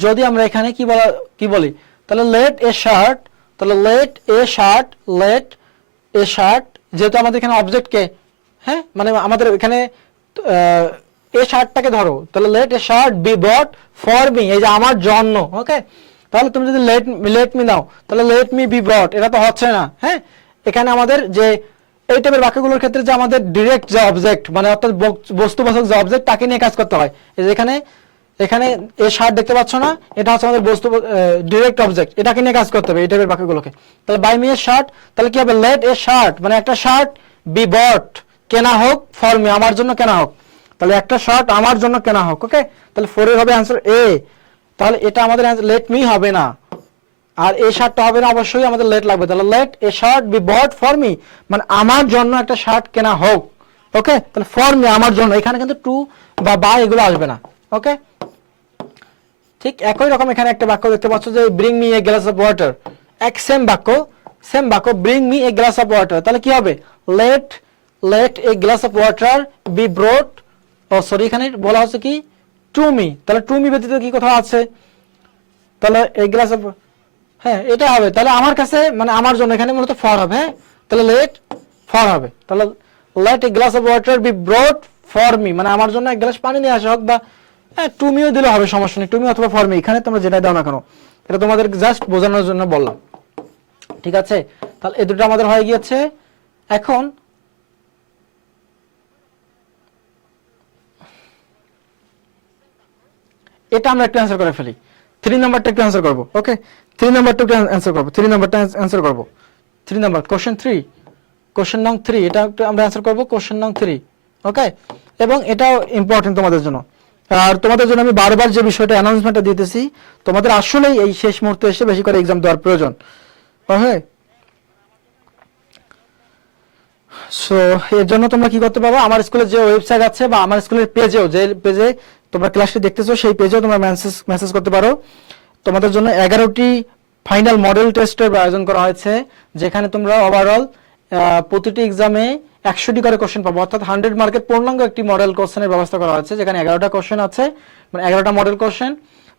যদি আমরা এখানে কি বলি, তাহলে লেট এ শার্ট, তাহলে let a shirt, let a shirt, যেহেতু আমাদের এখানে অবজেক্ট কে, হ্যাঁ, মানে আমাদের এখানে এ শার্টটাকে ধরো, তাহলে let a shirt be bought for me, এই যে আমার জন্য। ওকে, তাহলে তুমি যদি লেট মি দাও, তাহলে লেট মি বি বট, এটা তো হচ্ছে না। হ্যাঁ, এখানে আমাদের যে এই টাইপের বাক্যগুলোর ক্ষেত্রে যে আমাদের ডিরেক্ট যে অবজেক্ট, মানে অর্থাৎ বস্তুবাচক যে অবজেক্ট, তাকে নিয়ে কাজ করতে হয়। এই যে এখানে এ শার্ট দেখতে পাচ্ছ না, এটা হচ্ছে আমাদের বস্তু ডিরেক্ট অবজেক্ট, এটাকে নিয়ে কাজ করতে হবে এই টাইপের বাক্যগুলোকে। তাহলে বাই মি এ শার্ট, তাহলে কি হবে, লেট এ শার্ট মানে একটা শার্ট বি বট কেনা হোক, ফর মি আমার জন্য কেনা হোক, তাহলে একটা শার্ট আমার জন্য কেনা হোক। ওকে, তাহলে 4 এর হবে आंसर এ, তাহলে এটা আমাদের লেট মি হবে না, আর এই শার্টটা হবে না, অবশ্যই আমাদের লেট লাগবে। তাহলে let a shirt be bought for me মানে আমার জন্য একটা শার্ট কেনা হোক। ওকে, তাহলে ফর মি আমার জন্য, এখানে কিন্তু টু বা বাই এগুলো আসবে না। ওকে, ঠিক একই রকম এখানে একটা বাক্য দেখতে পাচ্ছ যে bring me a glass of water, এক সেম বাক্য bring me a glass of water, তাহলে কি হবে, let a glass of water be brought, oh sorry এখানে বলা হচ্ছে কি টু মি, তাহলে টু মি ব্যতীত কি কোথাও আছে, তাহলে এ গ্লাস অফ, হ্যাঁ এটা হবে, তাহলে আমার কাছে মানে আমার জন্য, এখানে মূলত ফর হবে। হ্যাঁ, তাহলে লেট ফর হবে, তাহলে let a glass of water be brought for me মানে আমার জন্য এক গ্লাস পানি নিয়ে আসা হোক, বা হ্যাঁ টু মিও দিলে হবে, সমস্যা নেই, টু মি অথবা ফর মি, এখানে তোমরা যেটা দাও না কেন, এটা তোমাদের জাস্ট বোঝানোর জন্য বললাম। ঠিক আছে, তাহলে এই দুটো আমাদের হয়ে গিয়েছে। এখন এটা আমরা একটু অ্যান্সার করে ফেলি, 3 নাম্বারটা একটু অ্যান্সার করব। ওকে, 3 নাম্বারটা একটু অ্যান্সার করব, 3 নাম্বারটা অ্যান্সার করব, 3 নাম্বার কোশ্চেন নং 3 এটা একটু আমরা অ্যান্সার করব, কোশ্চেন নং 3। ওকে, এবং এটাও ইম্পর্টেন্ট তোমাদের জন্য, আর তোমাদের জন্য আমি বারবার যে বিষয়টা অ্যানাউন্সমেন্টটা দিতেছি, তোমাদের আসলেই এই শেষ মুহূর্তে এসে বেশি করে এক্সাম দেওয়ার প্রয়োজন। ওকে, সো এর জন্য তোমরা কি করতে পারো, আমার স্কুলের যে ওয়েবসাইট আছে বা আমার স্কুলের পেজেও, যে পেজে তোমরা ক্লাসটি দেখতেছো সেই পেজেও তোমরা মেসেজ করতে পারো। তোমাদের জন্য 11টি ফাইনাল মডেল টেস্টের আয়োজন করা হয়েছে, যেখানে তোমরা ওভারঅল প্রতিটি এক্সামে 100টি করে কোশ্চেন পাবো, অর্থাৎ 100 মার্কের পূর্ণাঙ্গ একটি মডেল কোশ্চেনের ব্যবস্থা করা হয়েছে, যেখানে 11টা কোশ্চেন আছে, মানে 11টা মডেল কোশ্চেন,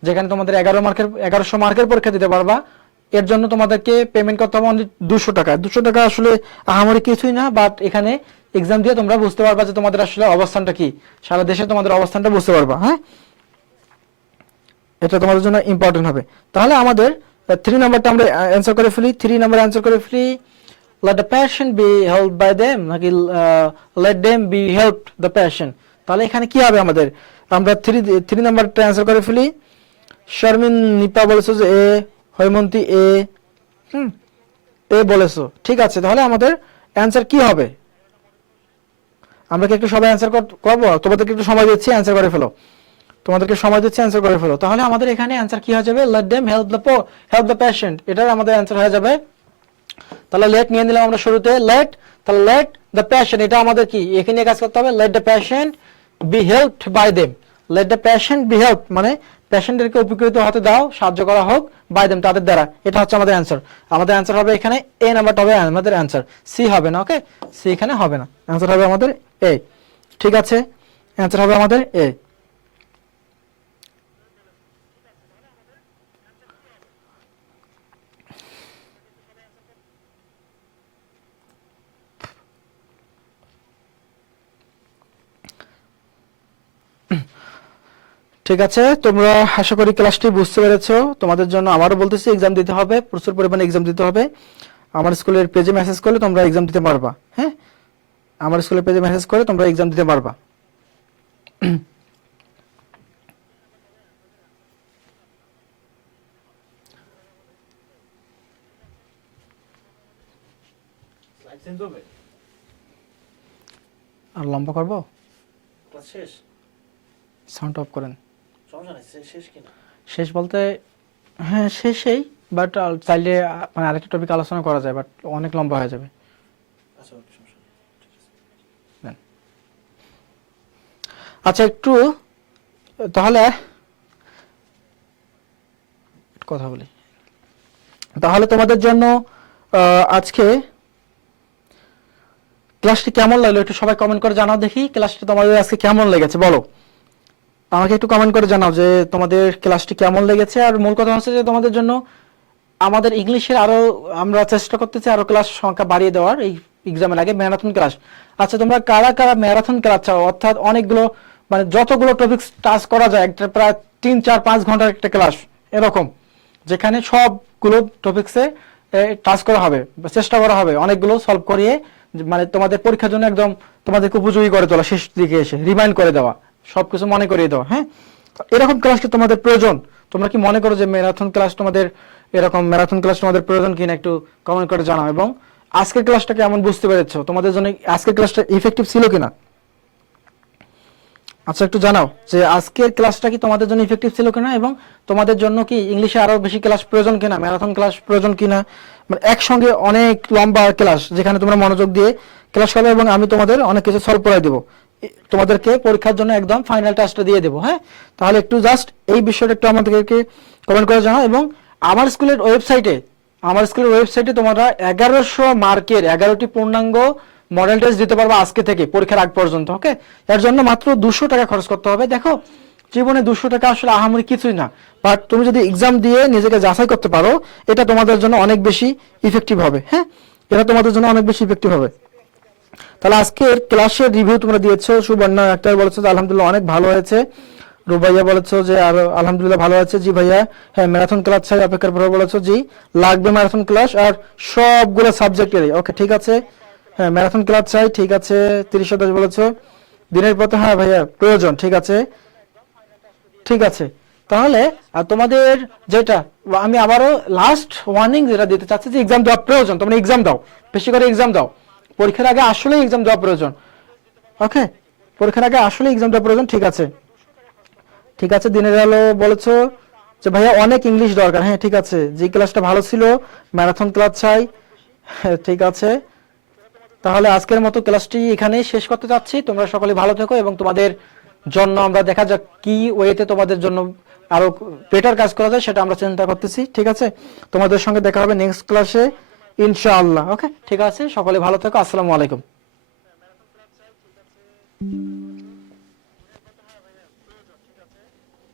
যেখানে তোমাদের 1100 মার্কের পরীক্ষা দিতে পারবা। এর জন্য তোমাদেরকে পেমেন্ট করতে হবে অনলি 200 টাকা। 200 টাকা আসলে আহামরি কিছুই না, বাট এখানে এক্সাম দিয়ে তোমরা বুঝতে পারবা যে তোমাদের আসলে অবস্থানটা কি, সারা দেশে তোমাদের অবস্থানটা বুঝতে পারবা। হ্যাঁ, এটা তোমাদের জন্য ইম্পর্টেন্ট হবে। তাহলে আমাদের 3 নাম্বারটা আমরা অ্যান্সার করে ফেলি। 3 নাম্বার অ্যান্সার করে ফেলি, let the passion be held by them, নাকি let them be helped the passion। তাহলে এখানে কি হবে আমাদের, আমরা 3 নাম্বারটা অ্যান্সার করে ফেলি। শারমিন নিপা বলেছো যে এ, হৈমন্তী এ, এ বলেছো, ঠিক আছে। তাহলে আমাদের অ্যান্সার কি হবে, আমরা কি একটু সবাই অ্যান্সার করবো? তোমাদেরকে একটু সময় দিচ্ছি, অ্যান্সার করে ফেলো, তোমাদেরকে সময় দিচ্ছি, অ্যান্সার করে ফেলো। তাহলে আমাদের এখানে অ্যান্সার কি হয়ে যাবে, let them help the patient, এটার আমাদের অ্যান্সার হয়ে যাবে। তাহলে লেট নিয়ে নিলাম আমরা শুরুতে, লেট, তাহলে লেট দ্য প্যাশন, এটা আমাদের কি এখানে কাজ করতে হবে, let the patient be helped by them, let the patient be help, মানে প্যাশেন্টদেরকে উপকৃত হতে দাও, সাহায্য করা হোক, বাই দেম, তাদের দ্বারা। এটা হচ্ছে আমাদের অ্যান্সার। আমাদের অ্যান্সার হবে এখানে এ নাম্বারটা হবে আমাদের অ্যান্সার, সি হবে না। ওকে, সি এখানে হবে না, অ্যান্সার হবে আমাদের এ। ঠিক আছে, অ্যান্সার হবে আমাদের এ। ঠিক আছে, তোমরা আশা করি ক্লাসটি বুঝতে পেরেছো। তোমাদের জন্য আবারও বলতেছি, এক্সাম দিতে হবে, প্রচুর পরিমাণে এক্সাম দিতে হবে। আমার স্কুলের পেজে মেসেজ করলে তোমরা এক্সাম দিতে পারবা। হ্যাঁ, আমার স্কুলের পেজে মেসেজ করে তোমরা এক্সাম দিতে পারবা। আর লম্বা করবো, ক্লাস শেষ, সাউন্ড অফ করেন। সমস্যা নেই, শেষ কিনা? শেষ বলতে হ্যাঁ শেষেই, বাট চাইলে মানে আরেকটা টপিক আলোচনা করা যায়, বাট অনেক লম্বা হয়ে যাবে। আচ্ছা, সমস্যা নেই, ঠিক আছে। আচ্ছা, একটু তাহলে কথা বলি। তাহলে তোমাদের জন্য আজকে ক্লাসটি কেমন লাগলো একটু সবাই কমেন্ট করে জানাও দেখি, ক্লাসটি তোমাদের আজকে কেমন লেগেছে বলো, আমাকে একটু কমেন্ট করে জানাও যে তোমাদের ক্লাসটি কেমন লেগেছে। আর মূল কথা হচ্ছে যে তোমাদের জন্য আমাদের ইংলিশের আরো আমরা চেষ্টা করতেছি আরো ক্লাস সংখ্যা বাড়িয়ে দেওয়ার এই এক্সামের আগে, ম্যারাথন ক্লাস। আচ্ছা, তোমরা কারা কারা ম্যারাথন ক্লাস চাও, অর্থাৎ অনেকগুলো মানে যতগুলো টপিকস টাচ করা যায়, একটা প্রায় 3-4-5 ঘন্টার একটা ক্লাস এরকম, যেখানে সবগুলো টপিক্সে টাচ করা হবে, চেষ্টা করা হবে অনেকগুলো সলভ করিয়ে, মানে তোমাদের পরীক্ষার জন্য একদম তোমাদেরকে উপযোগী করে তোলা, শেষ দিকে এসে রিমাইন্ড করে দেওয়া, সবকিছু মনে করিয়ে দেওয়া। হ্যাঁ, এরকম ক্লাস কি তোমাদের প্রয়োজন? তোমরা কি মনে করো যে ম্যারাথন ক্লাস তোমাদের, এরকম ম্যারাথন ক্লাস তোমাদের প্রয়োজন কিনা একটু কমেন্ট করে জানাও। এবং আজকের ক্লাসটা কেমন বুঝতে পেরেছো, তোমাদের জন্য আজকের ক্লাসটা ইফেক্টিভ ছিল কিনা, আচ্ছা একটু জানাও যে আজকের ক্লাসটা কি তোমাদের জন্য ইফেক্টিভ ছিল কিনা, এবং তোমাদের জন্য কি ইংলিশে আরো বেশি ক্লাস প্রয়োজন কিনা, ম্যারাথন ক্লাস প্রয়োজন কিনা, মানে একসঙ্গে অনেক লম্বা ক্লাস যেখানে তোমরা মনোযোগ দিয়ে ক্লাস করবে এবং আমি তোমাদের অনেক কিছু সলভ করে দেবো, তোমাদেরকে পরীক্ষার জন্য একদম ফাইনাল টাস্কটা দিয়ে দেবো। হ্যাঁ, তাহলে একটু জাস্ট এই বিষয়টা একটু আমাদেরকে কমেন্ট করে জানাও। এবং আমার স্কুলের ওয়েবসাইটে তোমরা 1100 মার্কের 11টি পূর্ণাঙ্গ মডেল টেস্ট দিতে পারবে আজকে থেকে পরীক্ষার আগ পর্যন্ত। ওকে, এর জন্য মাত্র 200 টাকা খরচ করতে হবে। দেখো, জীবনে 200 টাকা আসলে আহামরি কিছুই না, বাট তুমি যদি এক্সাম দিয়ে নিজেকে যাচাই করতে পারো, এটা তোমাদের জন্য অনেক বেশি ইফেক্টিভ হবে। হ্যাঁ, এটা তোমাদের জন্য অনেক বেশি ইফেক্টিভ হবে। তাহলে আজকের ক্লাসের রিভিউ তোমরা দিয়েছো, সুবর্ণা আক্তার বলেছো যে আলহামদুলিল্লাহ অনেক ভালো হয়েছে, রুবাইয়া বলেছো যে আর আলহামদুলিল্লাহ ভালো আছে, জি ভাইয়া। হ্যাঁ, ম্যারাথন ক্লাস চাই অপেক্ষার পর বলেছো, জি লাগবে ম্যারাথন ক্লাস আর সবগুলো সাবজেক্টেরই। ওকে, ঠিক আছে, হ্যাঁ ম্যারাথন ক্লাস চাই, ঠিক আছে। 30 বলেছো দিনের পথে, হ্যাঁ ভাইয়া প্রয়োজন, ঠিক আছে, ঠিক আছে। তাহলে আর তোমাদের যেটা আমি আবারও লাস্ট ওয়ার্নিং যেটা দিতে চাচ্ছি যে এক্সাম দেওয়া প্রয়োজন, তোমরা এক্সাম দাও, বেশি করে এক্সাম দাও, পরীক্ষার আগে আসলে এক্সাম দেওয়া প্রয়োজন। ওকে, পরীক্ষার আগে আসলে এক্সাম দেওয়া প্রয়োজন, ঠিক আছে, ঠিক আছে। দিনের আলো বলেছো যে ভাইয়া অনেক ইংলিশ দরকার, হ্যাঁ ঠিক আছে, যে ক্লাসটা ভালো ছিল, ম্যারাথন ক্লাস চাই, ঠিক আছে। তাহলে আজকের মতো ক্লাসটি এখানেই শেষ করতে চাচ্ছি, তোমরা সকলে ভালো থেকো এবং তোমাদের জন্য আমরা দেখা যাক কি ওয়েতে তোমাদের জন্য আরো বেটার কাজ করা যায় সেটা আমরা চিন্তা করতেছি, ঠিক আছে। তোমাদের সঙ্গে দেখা হবে নেক্সট ক্লাসে ইনশাআল্লাহ। ওকে, ঠিক আছে, সকলে ভালো থাকো, আসসালামু আলাইকুম।